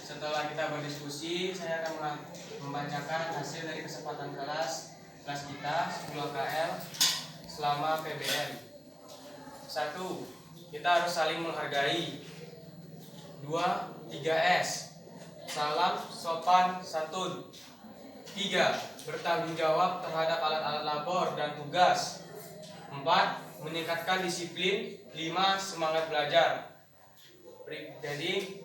Setelah kita berdiskusi, saya akan membacakan hasil dari kesempatan kelas kita 10 KL selama PBM. 1. Kita harus saling menghargai. 2. 3S. Salam sopan santun. 3. Bertanggung jawab terhadap alat-alat labor dan tugas. 4. Meningkatkan disiplin. 5. Semangat belajar. Jadi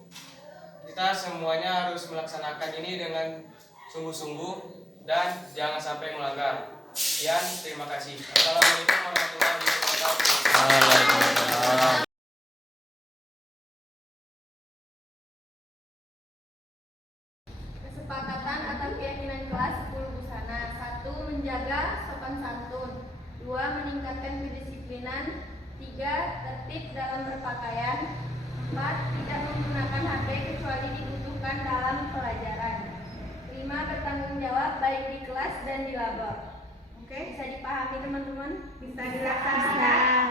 kita semuanya harus melaksanakan ini dengan sungguh-sungguh dan jangan sampai melanggar. Sekian, terima kasih. Assalamualaikum warahmatullahi wabarakatuh. Waalaikumsalam. Kesepakatan atau keyakinan kelas 10 busana. 1. Menjaga sopan santun. 2. Meningkatkan kedisiplinan. 3. Tertib dalam berpakaian. 4. Tidak menggunakan HP kecuali dibutuhkan dalam pelajaran. 5. Bertanggung jawab baik di kelas dan di labor. Oke, bisa dipahami teman-teman? Bisa dilaksanakan?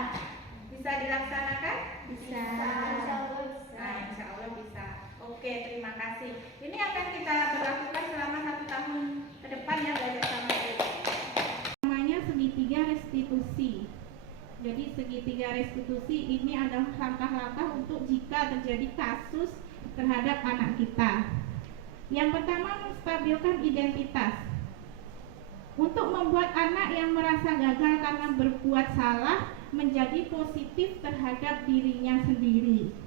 Bisa dilaksanakan? Bisa. Nah, insya Allah bisa. Oke, terima kasih. Ini akan kita berlakukan selama 1 tahun ke depan ya, belajar sama kita. Namanya segitiga restitusi. Jadi segitiga restitusi ini adalah langkah-langkah untuk jika terjadi kasus terhadap anak kita. Yang pertama, menstabilkan identitas. Untuk membuat anak yang merasa gagal karena berbuat salah menjadi positif terhadap dirinya sendiri.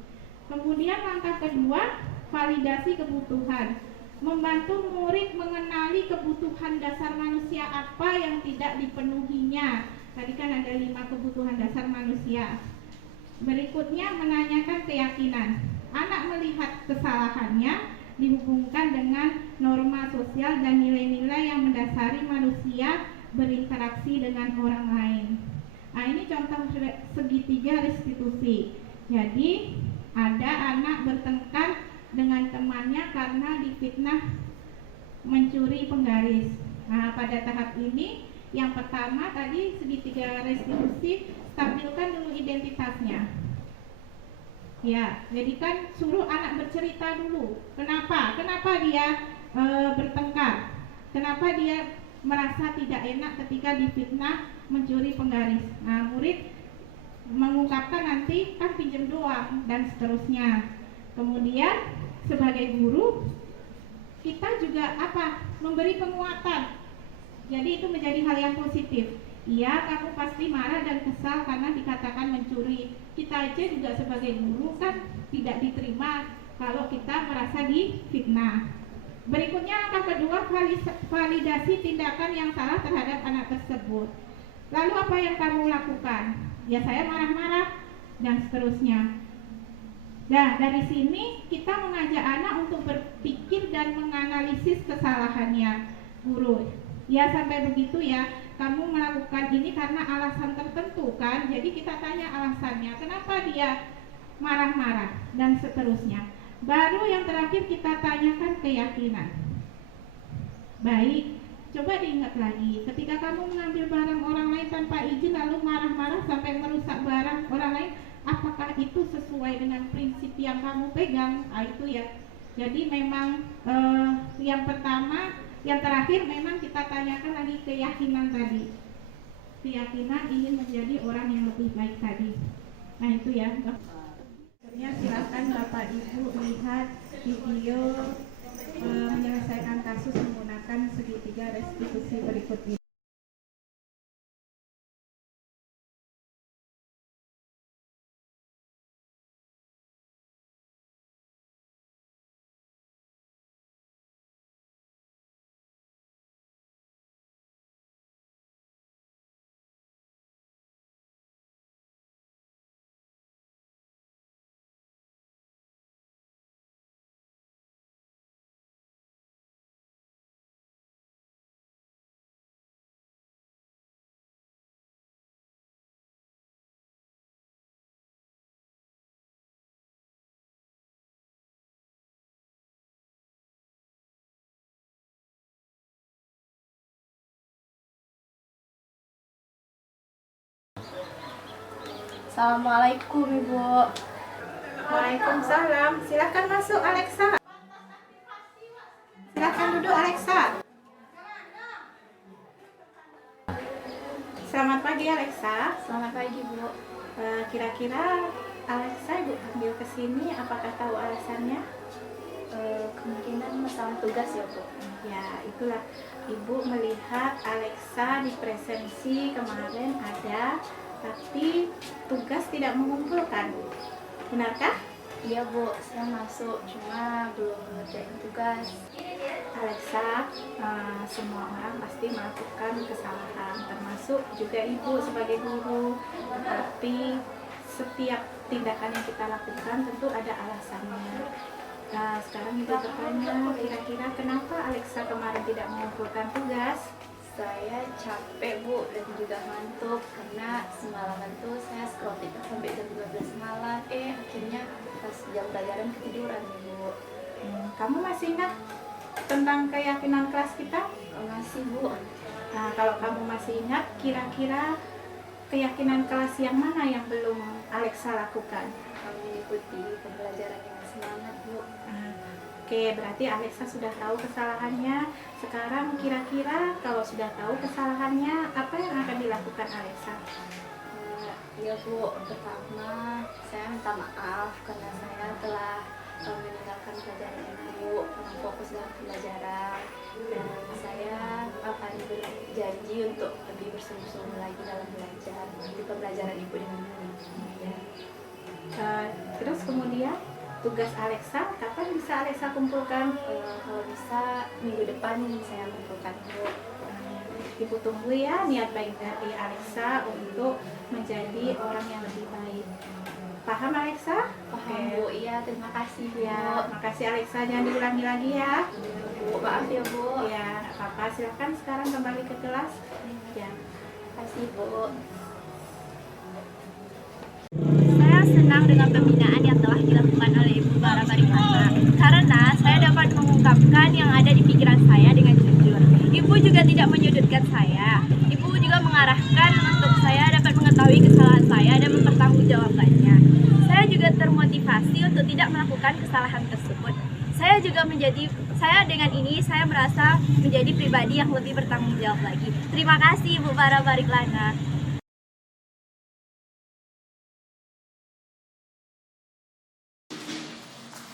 Kemudian langkah kedua, validasi kebutuhan. Membantu murid mengenali kebutuhan dasar manusia apa yang tidak dipenuhinya. Tadi kan ada 5 kebutuhan dasar manusia. Berikutnya, menanyakan keyakinan. Anak melihat kesalahannya dihubungkan dengan norma sosial dan nilai-nilai yang mendasari manusia berinteraksi dengan orang lain. Nah, ini contoh segitiga restitusi. Jadi ada anak bertengkar dengan temannya karena difitnah mencuri penggaris. Nah, pada tahap ini yang pertama tadi segitiga restitusi, stabilkan dulu identitasnya. Ya, jadi kan suruh anak bercerita dulu. Kenapa dia bertengkar? Kenapa dia merasa tidak enak ketika difitnah mencuri penggaris. Nah, murid mengungkapkan nanti kan pinjam doang dan seterusnya. Kemudian sebagai guru kita juga memberi penguatan. Jadi itu menjadi hal yang positif. Iya, kamu pasti marah dan kesal karena dikatakan mencuri. Kita aja juga sebagai guru kan tidak diterima kalau kita merasa difitnah. Berikutnya langkah kedua, validasi tindakan yang salah terhadap anak tersebut. Lalu apa yang kamu lakukan? Ya saya marah-marah dan seterusnya. Nah, dari sini kita mengajak anak untuk berpikir dan menganalisis kesalahannya. Guru, ya sampai begitu ya, kamu melakukan ini karena alasan tertentu kan? Jadi kita tanya alasannya, kenapa dia marah-marah dan seterusnya. Baru yang terakhir kita tanyakan keyakinan. Baik, coba diingat lagi, ketika kamu mengambil barang orang lain tanpa izin lalu marah-marah sampai merusak barang orang lain, apakah itu sesuai dengan prinsip yang kamu pegang? Itu ya. Jadi memang yang pertama, yang terakhir memang kita tanyakan lagi keyakinan tadi. Keyakinan ingin menjadi orang yang lebih baik tadi. Nah itu ya. Silakan Bapak Ibu lihat video menyelesaikan kasus menggunakan segitiga restitusi berikut ini. Assalamualaikum Ibu. Waalaikumsalam. Silakan masuk Alexa. Silakan duduk Alexa. Selamat pagi Alexa. Selamat pagi Bu. Kira-kira Alexa Ibu panggil ke sini apakah tahu alasannya? Kemungkinan masalah tugas ya Bu. Ya itulah, Ibu melihat Alexa di presensi kemarin ada, tapi tugas tidak mengumpulkan. Benarkah? Iya Bu, saya masuk cuma belum ngerjain tugas. Alexa, semua orang pasti melakukan kesalahan, termasuk juga Ibu sebagai guru. Tetapi setiap tindakan yang kita lakukan tentu ada alasannya. Nah, sekarang Ibu bertanya, kira-kira kenapa Alexa kemarin tidak mengumpulkan tugas? Saya capek Bu dan juga ngantuk karena semalaman tuh saya scroll TikTok sampai jam 12 malam. Akhirnya pas jam pelajaran ketiduran nih Bu. Kamu masih ingat tentang keyakinan kelas kita? Masih Bu. Nah, kalau kamu masih ingat, kira-kira keyakinan kelas yang mana yang belum Alexa lakukan? Mengikuti pembelajaran yang semangat Bu. Oke, berarti Alexa sudah tahu kesalahannya. Sekarang kira-kira kalau sudah tahu kesalahannya, apa yang akan dilakukan Alexa? Ya Bu, pertama saya minta maaf karena saya telah meninggalkan pelajaran Ibu, kurang fokus dalam pembelajaran, dan saya akan berjanji untuk lebih bersungguh-sungguh lagi dalam belajar di pembelajaran Ibu dengan murid. Terus kemudian tugas Alexa, kapan bisa Alexa kumpulkan? Kalau bisa minggu depan saya kumpulkan Bu. Ibu tunggu ya niat baik dari Alexa untuk menjadi orang yang lebih baik. Paham Alexa? Paham Bu, iya terima kasih Bu. Ya, makasih Alexa, jangan diulangi lagi ya. Bu, maaf ya Bu. Ya, nggak apa-apa, silakan sekarang kembali ke kelas. Ya, kasih Bu. Saya senang dengan pembinaan yang telah dilakukan oleh Ibu Bara Barikmana karena saya dapat mengungkapkan yang ada di pikiran saya dengan jujur. Ibu juga tidak menyudutkan saya. Ibu juga mengarahkan untuk saya dapat mengetahui kesalahan saya dan mempertanggungjawabkannya. Saya juga termotivasi untuk tidak melakukan kesalahan tersebut. Saya juga menjadi Dengan ini saya merasa menjadi pribadi yang lebih bertanggung jawab lagi. Terima kasih Ibu Bara Bariklana.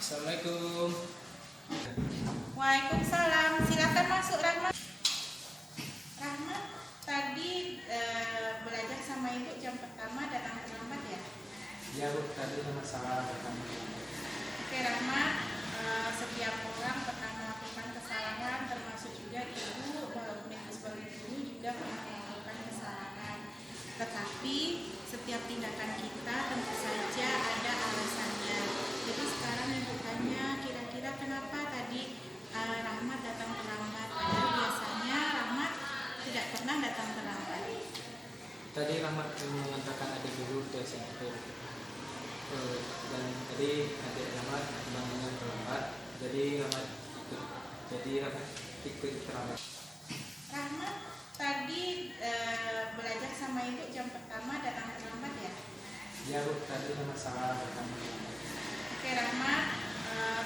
Assalamualaikum. Waalaikumsalam. Silakan masuk Rahmat. Rahmat, tadi belajar sama Ibu jam pertama datang terlambat ya? Ya Bu, tadi ada masalah datang. Oke Rahmat, setiap orang pernah melakukan kesalahan, termasuk juga Ibu, walaupun Ibu sebagai guru juga pernah melakukan kesalahan. Tetapi setiap tindakan kita tentu saja ada alasannya. Jadi sekarang Ibu tanya, kira-kira kenapa tadi Rahmat datang terlambat? Padahal biasanya Rahmat tidak pernah datang terlambat. Tadi Rahmat mengantarkan adik guru ke SMP. Dan tadi adik Rahmat bangunnya terlambat. Jadi Rahmat ikut terlambat. Rahmat, tadi belajar sama Ibu jam pertama datang terlambat ya? Ya Bu, tadi ada masalah datang. Oke Rahmat,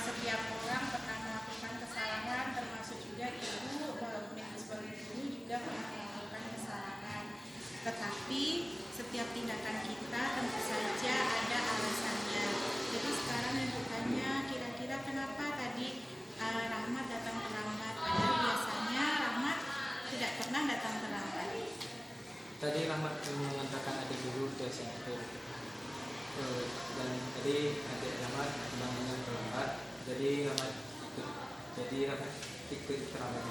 setiap orang pernah melakukan kesalahan, termasuk juga Ibu, walaupun Ibu sebagai guru juga pernah melakukan kesalahan. Tetapi setiap tindakan kita tentu saja ada alasannya. Jadi sekarang Ibu tanya, kira-kira kenapa tadi Rahmat datang terlambat? Padahal biasanya Rahmat tidak pernah datang terlambat. Tadi Rahmat mengantarkan adik guru ke SMP. Dan tadi adik Rahmat bangunnya terlambat. Jadi Rahmat ikut terlambat.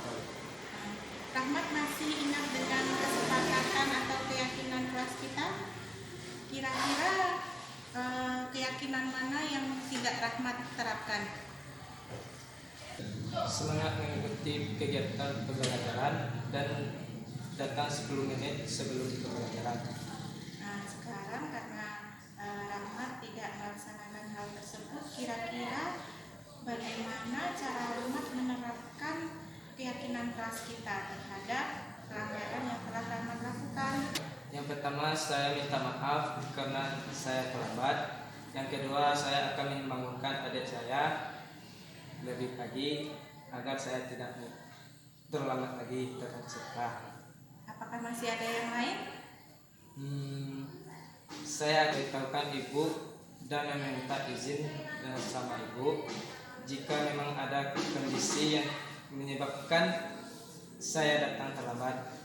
Rahmat masih ingat dengan kesepakatan atau keyakinan kelas kita? Kira-kira keyakinan mana yang tidak Rahmat terapkan? Semangat mengikuti kegiatan pembelajaran dan datang 10 menit sebelum pembelajaran. Nah, sekarang karena Rahmat tidak melaksanakan hal tersebut, kira-kira bagaimana cara Rahmat menerapkan keyakinan kelas kita terhadap pelanggaran yang telah Rahmat lakukan? Yang pertama, saya minta maaf karena saya terlambat. Yang kedua, saya akan membangunkan adik saya lebih pagi agar saya tidak terlambat lagi datang ke sekolah. Apakah masih ada yang lain? Saya beritahukan Ibu dan meminta izin sama Ibu jika memang ada kondisi yang menyebabkan saya datang terlambat.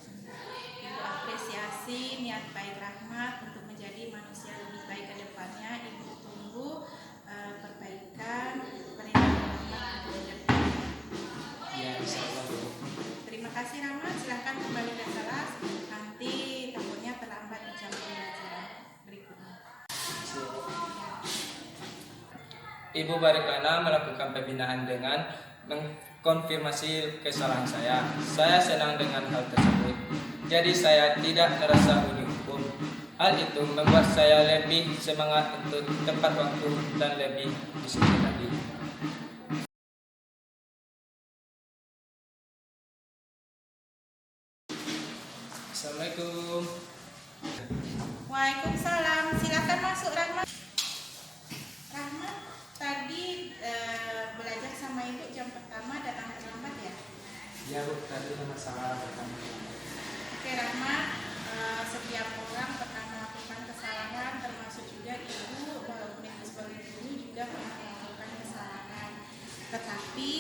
Ibu apresiasi niat baik Rahmat untuk menjadi manusia lebih baik ke depannya. Ibu tunggu perbaikan perilaku Rahmat. Ya, insyaallah. Terima kasih Rahmat, silahkan kembali ke kelas. Nanti takutnya terlambat di jam pembelajaran berikutnya. Ibu Bariklana melakukan pembinaan dengan mengkonfirmasi kesalahan saya. Saya senang dengan hal tersebut. Jadi saya tidak merasa dihukum. Hal itu membuat saya lebih semangat untuk tepat waktu dan lebih disiplin lagi. Assalamualaikum. Waalaikumsalam. Silakan masuk Rahmat. Rahmat, tadi belajar sama Ibu jam pertama datang terlambat ya? Ya Bu, tadi ada masalah datang. Oke Rahmat, setiap orang pernah melakukan kesalahan, termasuk juga Ibu, walaupun Ibu sebagai guru juga pernah melakukan kesalahan. Tetapi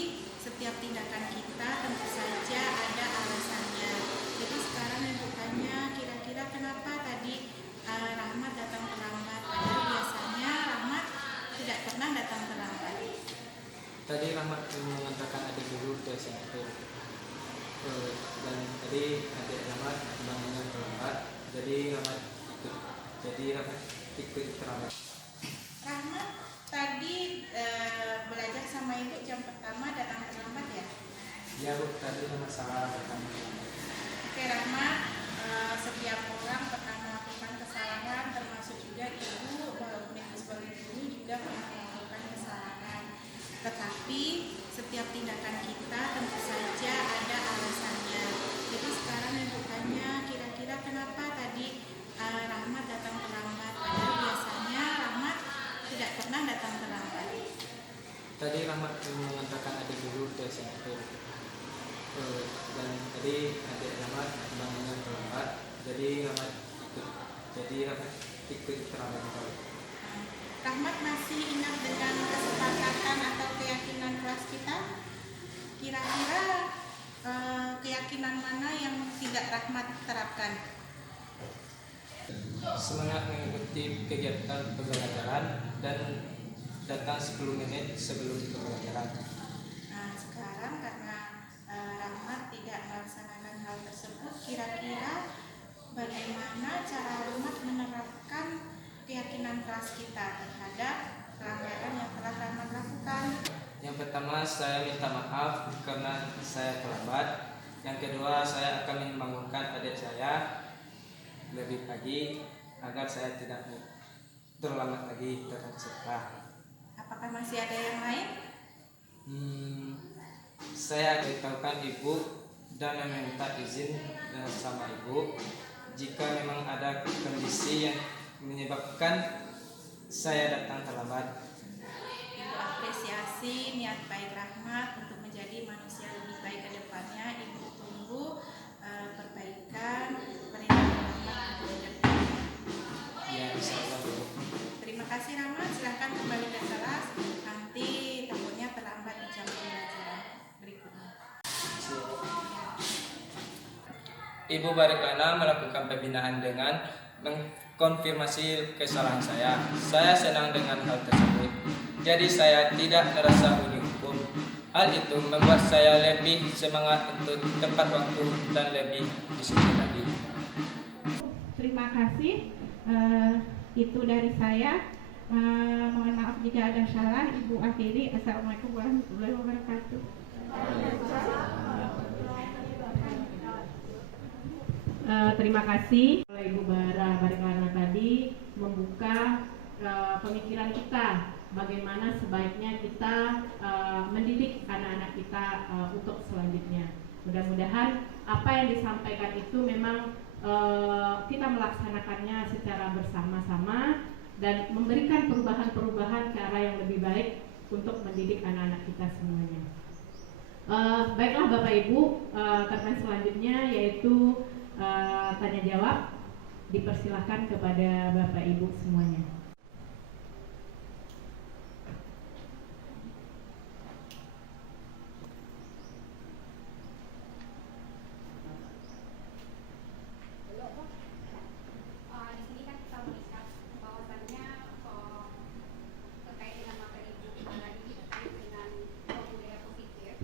setiap tindakan kita tentu saja ada alasannya. Jadi sekarang Ibu tanya, kira-kira kenapa tadi Rahmat datang terlambat? Padahal biasanya Rahmat tidak pernah datang terlambat. Tadi Rahmat mengantarkan adik guru ke SMP. Dan tadi adik Rahmat bangunnya terlambat. Jadi Rahmat ikut terlambat. Rahmat, tadi belajar sama Ibu jam pertama datang terlambat ya? Ya Bu, tadi ada masalah datang. Oke Rahmat, setiap orang pernah melakukan kesalahan, termasuk juga Ibu, walaupun Ibu sebagai guru juga pernah melakukan kesalahan. Tetapi setiap tindakan kita tentu saja ada alasannya. Jadi sekarang Ibu tanya, kira-kira kenapa tadi Rahmat datang terlambat? Padahal biasanya Rahmat tidak pernah datang terlambat. Tadi Rahmat mengantarkan adik guru ke SMP. bangunnya terlambat, jadi Rahmat ikut terlambat kembali. Rahmat masih ingat dengan kesepakatan atau keyakinan kelas kita? Kira-kira keyakinan mana yang tidak Rahmat terapkan? Semangat mengikuti kegiatan pembelajaran dan datang 10 menit sebelum pembelajaran. Nah, sekarang karena Rahmat tidak melaksanakan hal tersebut, kira-kira bagaimana cara Rahmat menerapkan keyakinan kelas kita terhadap pelanggaran yang telah Rahmat lakukan? Yang pertama, saya minta maaf karena saya terlambat. Yang kedua, saya akan membangunkan adik saya lebih pagi agar saya tidak terlambat lagi datang sekolah. Apakah masih ada yang lain? Saya beritahukan ibu dan meminta izin sama ibu jika memang ada kondisi yang menyebabkan saya datang terlambat. Ibu apresiasi niat baik Rahmat untuk menjadi manusia lebih baik ke depannya. Ibu tunggu perbaikan perilaku Rahmat ke depan. Ya, insyaallah. Terima kasih Rahmat, silahkan kembali ke kelas. Nanti takutnya terlambat di jam pembelajaran berikutnya. Ibu Bariklana melakukan pembinaan dengan mengkonfirmasi kesalahan saya. Saya senang dengan hal tersebut. Jadi saya tidak merasa dihukum. Hal itu membuat saya lebih semangat untuk tepat waktu dan lebih disiplin lagi. Terima kasih. Itu dari saya. Mohon maaf jika ada salah. Ibu akhiri. Assalamualaikum warahmatullahi wabarakatuh. Terima kasih oleh Ibu Bara Bariklana tadi membuka pemikiran kita bagaimana sebaiknya kita mendidik anak-anak kita untuk selanjutnya. Mudah-mudahan apa yang disampaikan itu memang kita melaksanakannya secara bersama-sama dan memberikan perubahan-perubahan ke arah yang lebih baik untuk mendidik anak-anak kita semuanya. Baiklah Bapak Ibu, segmen selanjutnya yaitu tanya jawab. Dipersilahkan kepada Bapak Ibu semuanya. Di sini kan kita melihat bahwasannya terkait dengan materi Ibu Bara ini terkait dengan budaya positif,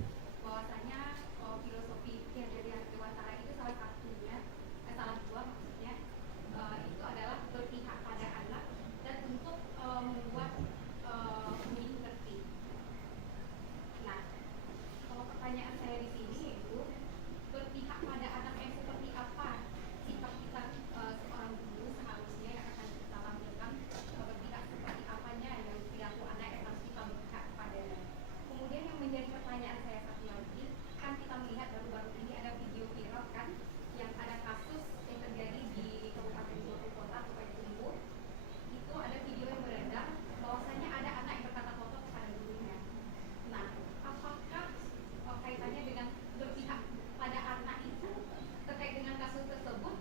bahwasannya filosofi yang dari dewasa itu salah satunya, salah dua maksudnya, itu adalah berpihak pada anak dan untuk membuat pemilih ngerti. Nah, kalau pertanyaan saya di sini yaitu berpihak pada anak yang seperti apa sikap kita seorang guru seharusnya yang akan kita tampilkan, berpihak seperti apanya yang perilaku anak yang harus kita berpihak kepadanya. Kemudian yang menjadi pertanyaan saya satu lagi, kan kita melihat baru-baru ini ada video viral kan yang ada kasus yang terjadi di Kabupaten Suatu Kota, Kabupaten Timur. Itu ada video yang beredar bahwasanya ada anak yang berkata kotor kepada gurunya. Nah, apakah kaitannya dengan berpihak pada anak itu terkait dengan kasus tersebut?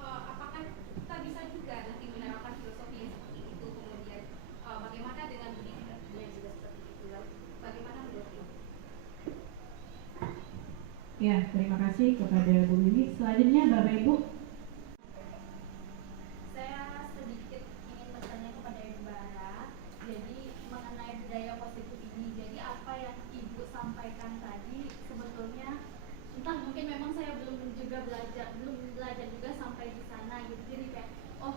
Apakah kita bisa juga nanti menerapkan filosofi yang seperti itu? Kemudian bagaimana dengan pendidikan yang juga seperti itu? Bagaimana menurut Ibu? Ya, terima kasih kepada Bu Mimi. Selanjutnya Bapak Ibu. Saya sedikit ingin bertanya kepada Ibu Bara, jadi mengenai budaya positif ini. Jadi apa yang Ibu sampaikan tadi sebetulnya entah mungkin memang saya belum belajar juga sampai di sana gitu. Jadi kayak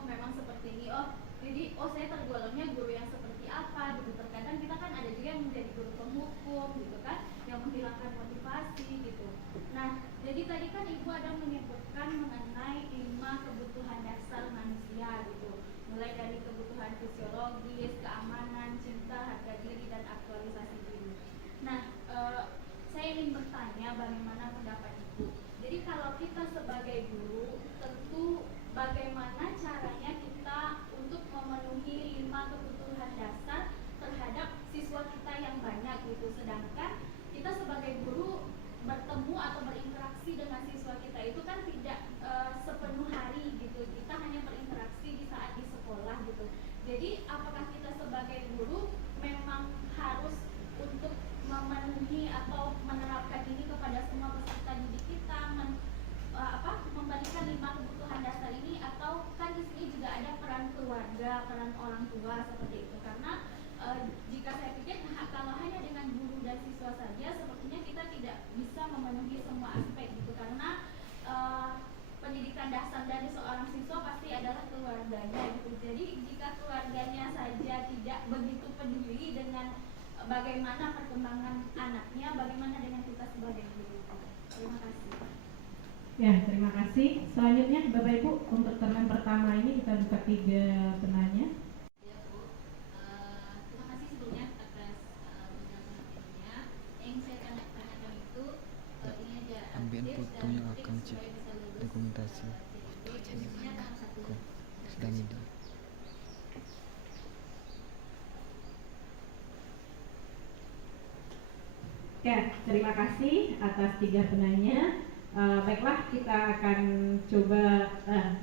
memang seperti ini. Saya tergolongnya guru yang seperti apa gitu. Terkadang kita kan ada juga yang menjadi guru penghukum gitu kan, yang menghilangkan motivasi gitu. Nah, jadi tadi kan Ibu ada menyebutkan mengenai 5 kebutuhan dasar manusia gitu. Mulai dari kebutuhan fisiologis, keamanan, cinta, harga diri, dan aktualisasi diri. Nah, saya ingin bertanya bagaimana pendapat Ibu. Jadi kalau kita sebagai guru, tentu bagaimana caranya kita untuk memenuhi 5 kebutuhan dasar terhadap siswa kita yang banyak gitu. Sedangkan kita sebagai guru bertemu atau berinteraksi dengan siswa kita itu kan tidak sepenuh hari gitu, kita hanya berinteraksi di saat di sekolah gitu. Jadi apakah kita sebagai guru memang harus untuk memenuhi atau menerapkan ini kepada semua peserta didik kita, memberikan 5 kebutuhan dasar ini, atau kan di sini juga ada peran keluarga, peran orang tua seperti itu. Karena jika saya pikir kalau hanya dengan guru dan siswa saja sepertinya kita tidak bisa memenuhi semua aspek gitu, karena pendidikan dasar dari seorang siswa pasti adalah keluarganya gitu. Jadi jika keluarganya saja tidak begitu peduli dengan bagaimana perkembangan anaknya, bagaimana dengan kita sebagai guru. Terima kasih. Ya, terima kasih. Selanjutnya Bapak Ibu, untuk termen pertama ini kita buka 3 penanya. Terima kasih sebelumnya atas penjelasan materinya. Yang saya tanyakan itu ini aja ambil foto yang akan cek dokumentasi sedang ini. Ya, terima kasih atas 3 penanya. Baiklah, kita akan coba,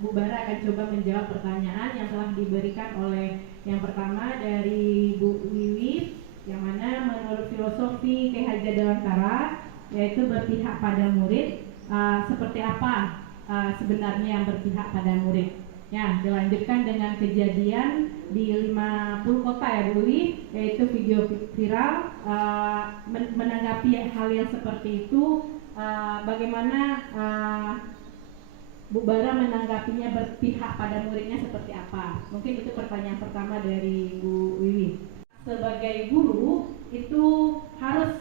Bu Bara akan coba menjawab pertanyaan yang telah diberikan oleh yang pertama dari Bu Wiwi, yang mana menurut filosofi Ki Hajar Dewantara, yaitu berpihak pada murid, seperti apa sebenarnya yang berpihak pada murid. Ya, dilanjutkan dengan kejadian di 50 kota ya Bu Wiwi, yaitu video viral. Menanggapi hal yang seperti itu, bagaimana Bu Bara menanggapinya berpihak pada muridnya seperti apa? Mungkin itu pertanyaan pertama dari Bu Wiwi. Sebagai guru itu harus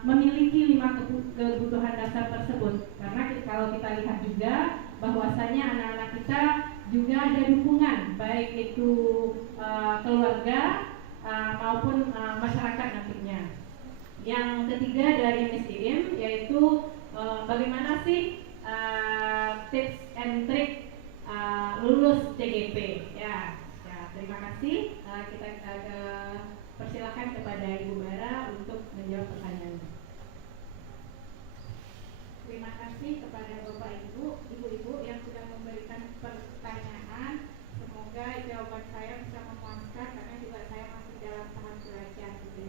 memiliki 5 kebutuhan dasar tersebut, karena kalau kita lihat juga bahwasanya anak-anak kita juga ada dukungan, baik itu keluarga maupun masyarakat nantinya. Yang ketiga dari Miss Iim, yaitu bagaimana sih tips and trick lulus CGP. Ya, terima kasih. Kita persilakan kepada Ibu Bara untuk menjawab pertanyaannya. Terima kasih kepada Bapak Ibu, Ibu-ibu yang sudah memberikan pertanyaan. Semoga jawaban saya bisa memuaskan, karena juga saya masih dalam tahap belajar gitu.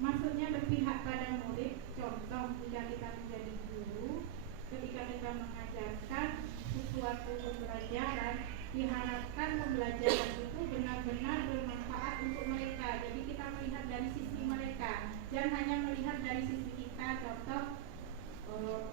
Maksudnya berpihak pada murid, contoh jika kita menjadi guru, ketika kita mengajarkan sesuatu pembelajaran, diharapkan pembelajaran itu benar-benar bermanfaat untuk mereka. Jadi kita melihat dari sisi mereka, jangan hanya melihat dari sisi kita. Contoh,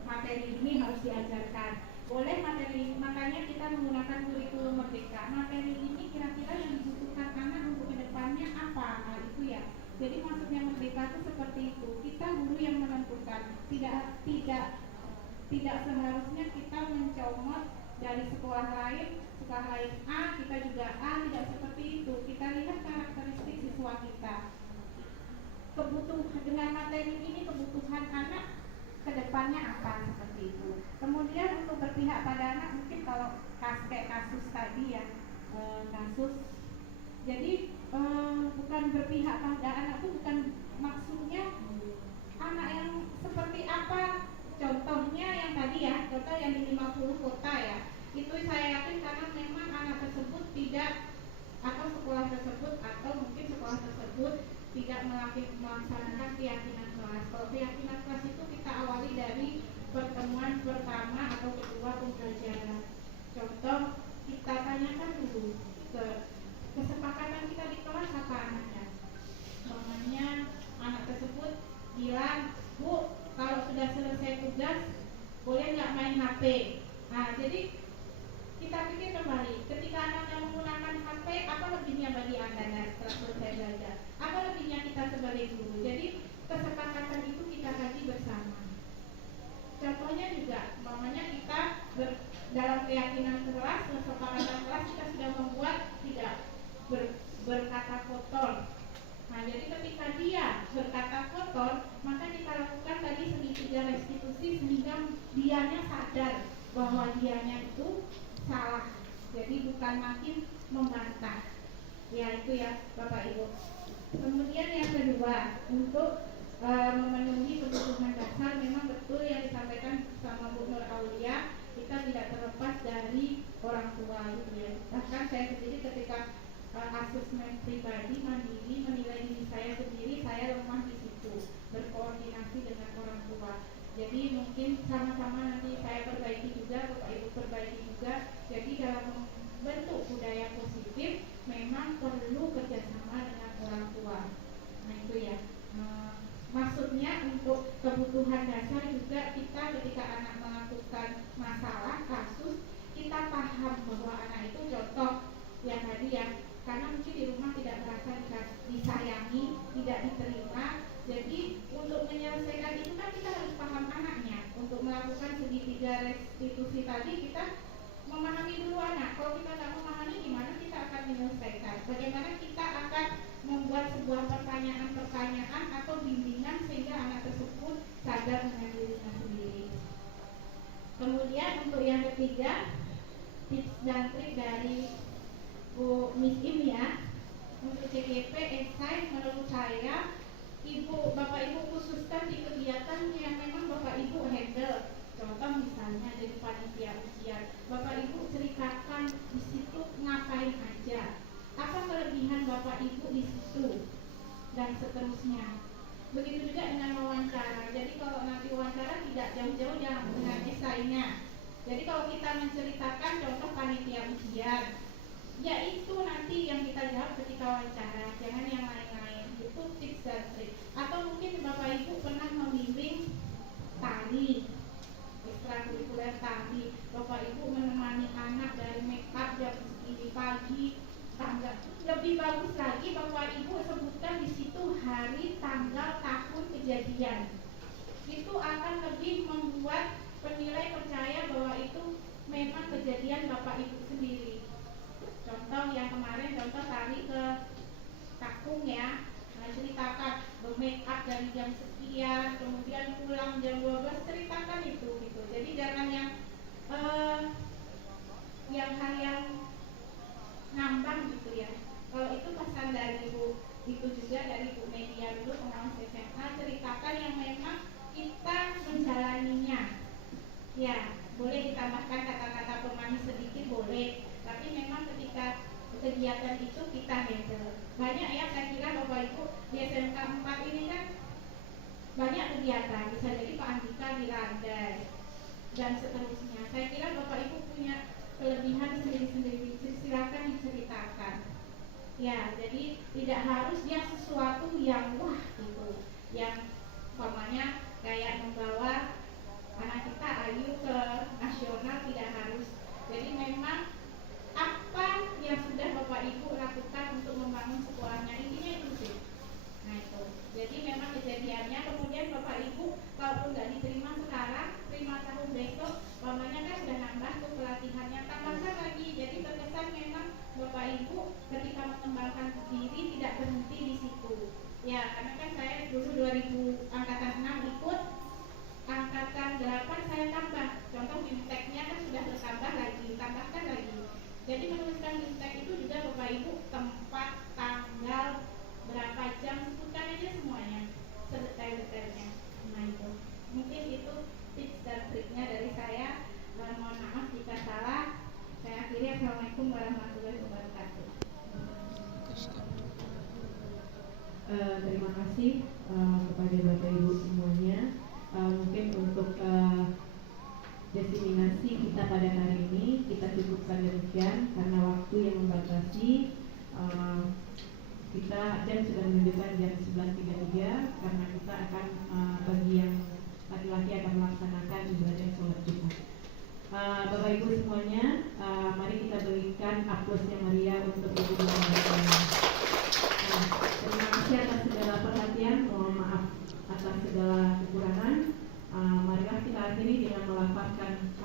materi ini harus diajarkan, boleh materi, makanya kita menggunakan kurikulum merdeka. Materi ini kira-kira yang dibutuhkan anak untuk kedepannya apa? Nah itu ya. Jadi maksudnya merdeka itu seperti itu. Kita guru yang menentukan. Tidak seharusnya kita mencomot dari sekolah lain A, kita juga A, tidak seperti itu. Kita lihat karakteristik siswa kita. Dengan materi ini kebutuhan anak kedepannya apa, seperti itu. Kemudian untuk berpihak pada anak, mungkin kalau kayak kasus tadi ya, jadi bukan berpihak pada anak itu bukan maksudnya anak yang seperti apa. Contohnya yang tadi ya, contoh yang di 50 kota ya, itu saya yakin karena memang anak tersebut tidak, atau sekolah tersebut, atau mungkin sekolah tersebut tidak melaksanakan keyakinan kelas. Kalau keyakinan kelas itu kita awali dari pertemuan pertama atau kedua pembelajaran. Contoh, kita tanyakan dulu kesepakatan kita di kelas apa anaknya. Namanya anak tersebut bilang, Bu, kalau sudah selesai tugas boleh nggak main HP. Nah, jadi kita pikir kembali, ketika anaknya menggunakan HP, apa lebihnya bagi Anda setelah selesai belajar? Apa lebihnya kita sebagai guru? Jadi kesepakatan itu kita kaji bersama. Contohnya juga, umpamanya kita dalam keyakinan kelas, kesepakatan kelas kita sudah membuat tidak berkata kotor. Nah, jadi ketika dia berkata kotor, maka kita lakukan tadi segitiga restitusi sehingga dianya sadar bahwa dianya itu salah. Jadi bukan makin membantah. Ya itu ya Bapak Ibu. Kemudian yang kedua, untuk memenuhi kebutuhan dasar. Memang betul yang disampaikan sama Bu Nur Aulia, kita tidak terlepas dari orang tua gitu ya. Bahkan saya sendiri ketika asesmen pribadi mandiri menilai diri saya sendiri, saya lemah di situ, berkoordinasi dengan orang tua. Jadi mungkin sama-sama nanti saya perbaiki juga, Bapak Ibu perbaiki juga. Jadi dalam bentuk budaya positif memang perlu kerjasama dengan orang tua. Nah itu ya, maksudnya untuk kebutuhan dasar juga kita ketika anak melakukan masalah, kasus, kita paham bahwa anak itu contoh yang tadi ya, karena mungkin di rumah tidak merasa disayangi, tidak diterima. Jadi untuk menyelesaikan itu kan kita harus paham anaknya. Untuk melakukan segitiga restitusi tadi kita memahami dulu anak. Kalau kita tidak memahami, gimana kita akan menyelesaikan? Bagaimana kita akan membuat sebuah pertanyaan-pertanyaan atau bimbingan sehingga anak tersebut sadar dengan dirinya sendiri. Kemudian untuk yang ketiga, tips dan trik dari Bu Miss Im ya, untuk CGP esai menurut saya Bapak Ibu khususkan di kegiatan yang memang Bapak Ibu handle. Contoh misalnya jadi panitia ujian, Bapak Ibu ceritakan di situ ngapain aja, apa kelebihan Bapak Ibu di situ, dan seterusnya. Begitu juga dengan wawancara. Jadi kalau nanti wawancara tidak jauh-jauh dengan esainya. Jadi kalau kita menceritakan contoh panitia ujian, ya itu nanti yang kita jawab ketika wawancara, jangan yang lain-lain. Itu tips dan trik. Atau mungkin Bapak Ibu pernah membimbing tari, ekstrakurikuler tari, Bapak Ibu menemani anak dari make up jam segini pagi, lebih bagus lagi Bapak Ibu sebutkan di situ hari, tanggal, tahun kejadian. Itu akan lebih membuat penilai percaya bahwa itu memang kejadian Bapak Ibu sendiri. Contoh yang kemarin, contoh tari ke Kakung ya, ceritakan make up dari jam sekian, kemudian pulang jam 12, ceritakan itu gitu. Jadi jangan yang hal yang ngambang gitu ya. Kalau itu pesan dari Bu, itu juga dari Bu Media dulu, pengawas SMA, ceritakan yang memang kita menjalaninya. Ya, boleh ditambahkan kata-kata pemanis sedikit boleh, tapi memang ketika kegiatan itu kita handle. Banyak ya, saya kira Bapak Ibu di SMK 4 ini kan banyak kegiatan, bisa jadi Pak Andika di Randai dan seterusnya. Saya kira Bapak Ibu punya kelebihan sendiri-sendiri, silakan diceritakan. Ya, jadi tidak harus dia sesuatu yang wah gitu, yang umpamanya kayak membawa anak kita Ayu ke nasional, tidak harus. Jadi memang apa yang sudah Bapak Ibu lakukan untuk membangun sekolahnya, intinya itu sih. Nah itu, jadi memang kejadiannya kemudian Bapak Ibu kalau nggak diterima sekarang, 5 tahun besok, umpamanya kan sudah nambah tuh pelatihannya, tambahkan lagi. Jadi terkesan memang Bapak Ibu ketika mengembangkan diri tidak berhenti di situ. Ya, karena kan saya dulu 2000 angkatan 6 ikut, angkatan 8 saya tambah. Contoh bimteknya kan sudah bertambah lagi, tambahkan lagi. Jadi menuliskan bimtek itu juga Bapak Ibu tempat, tanggal, berapa jam, sebutkan aja semuanya sedetail-detailnya. Nah itu, mungkin itu tips dan triknya dari saya. Mohon maaf jika salah. Saya akhiri. Assalamualaikum warahmatullahi wabarakatuh. Terima kasih kepada Bapak Ibu semuanya. Mungkin untuk diseminasi kita pada hari ini kita cukupkan demikian karena waktu yang membatasi. Kita dan sudah menunjukkan jam 11.33 karena kita akan bagi yang laki-laki akan melaksanakan ibadah sholat Jumat. Bapak Ibu semuanya, mari kita berikan aplaus yang meriah untuk Ibu Bapak. Terima kasih atas segala perhatian, mohon maaf atas segala kekurangan. Marilah kita akhiri dengan melafazkan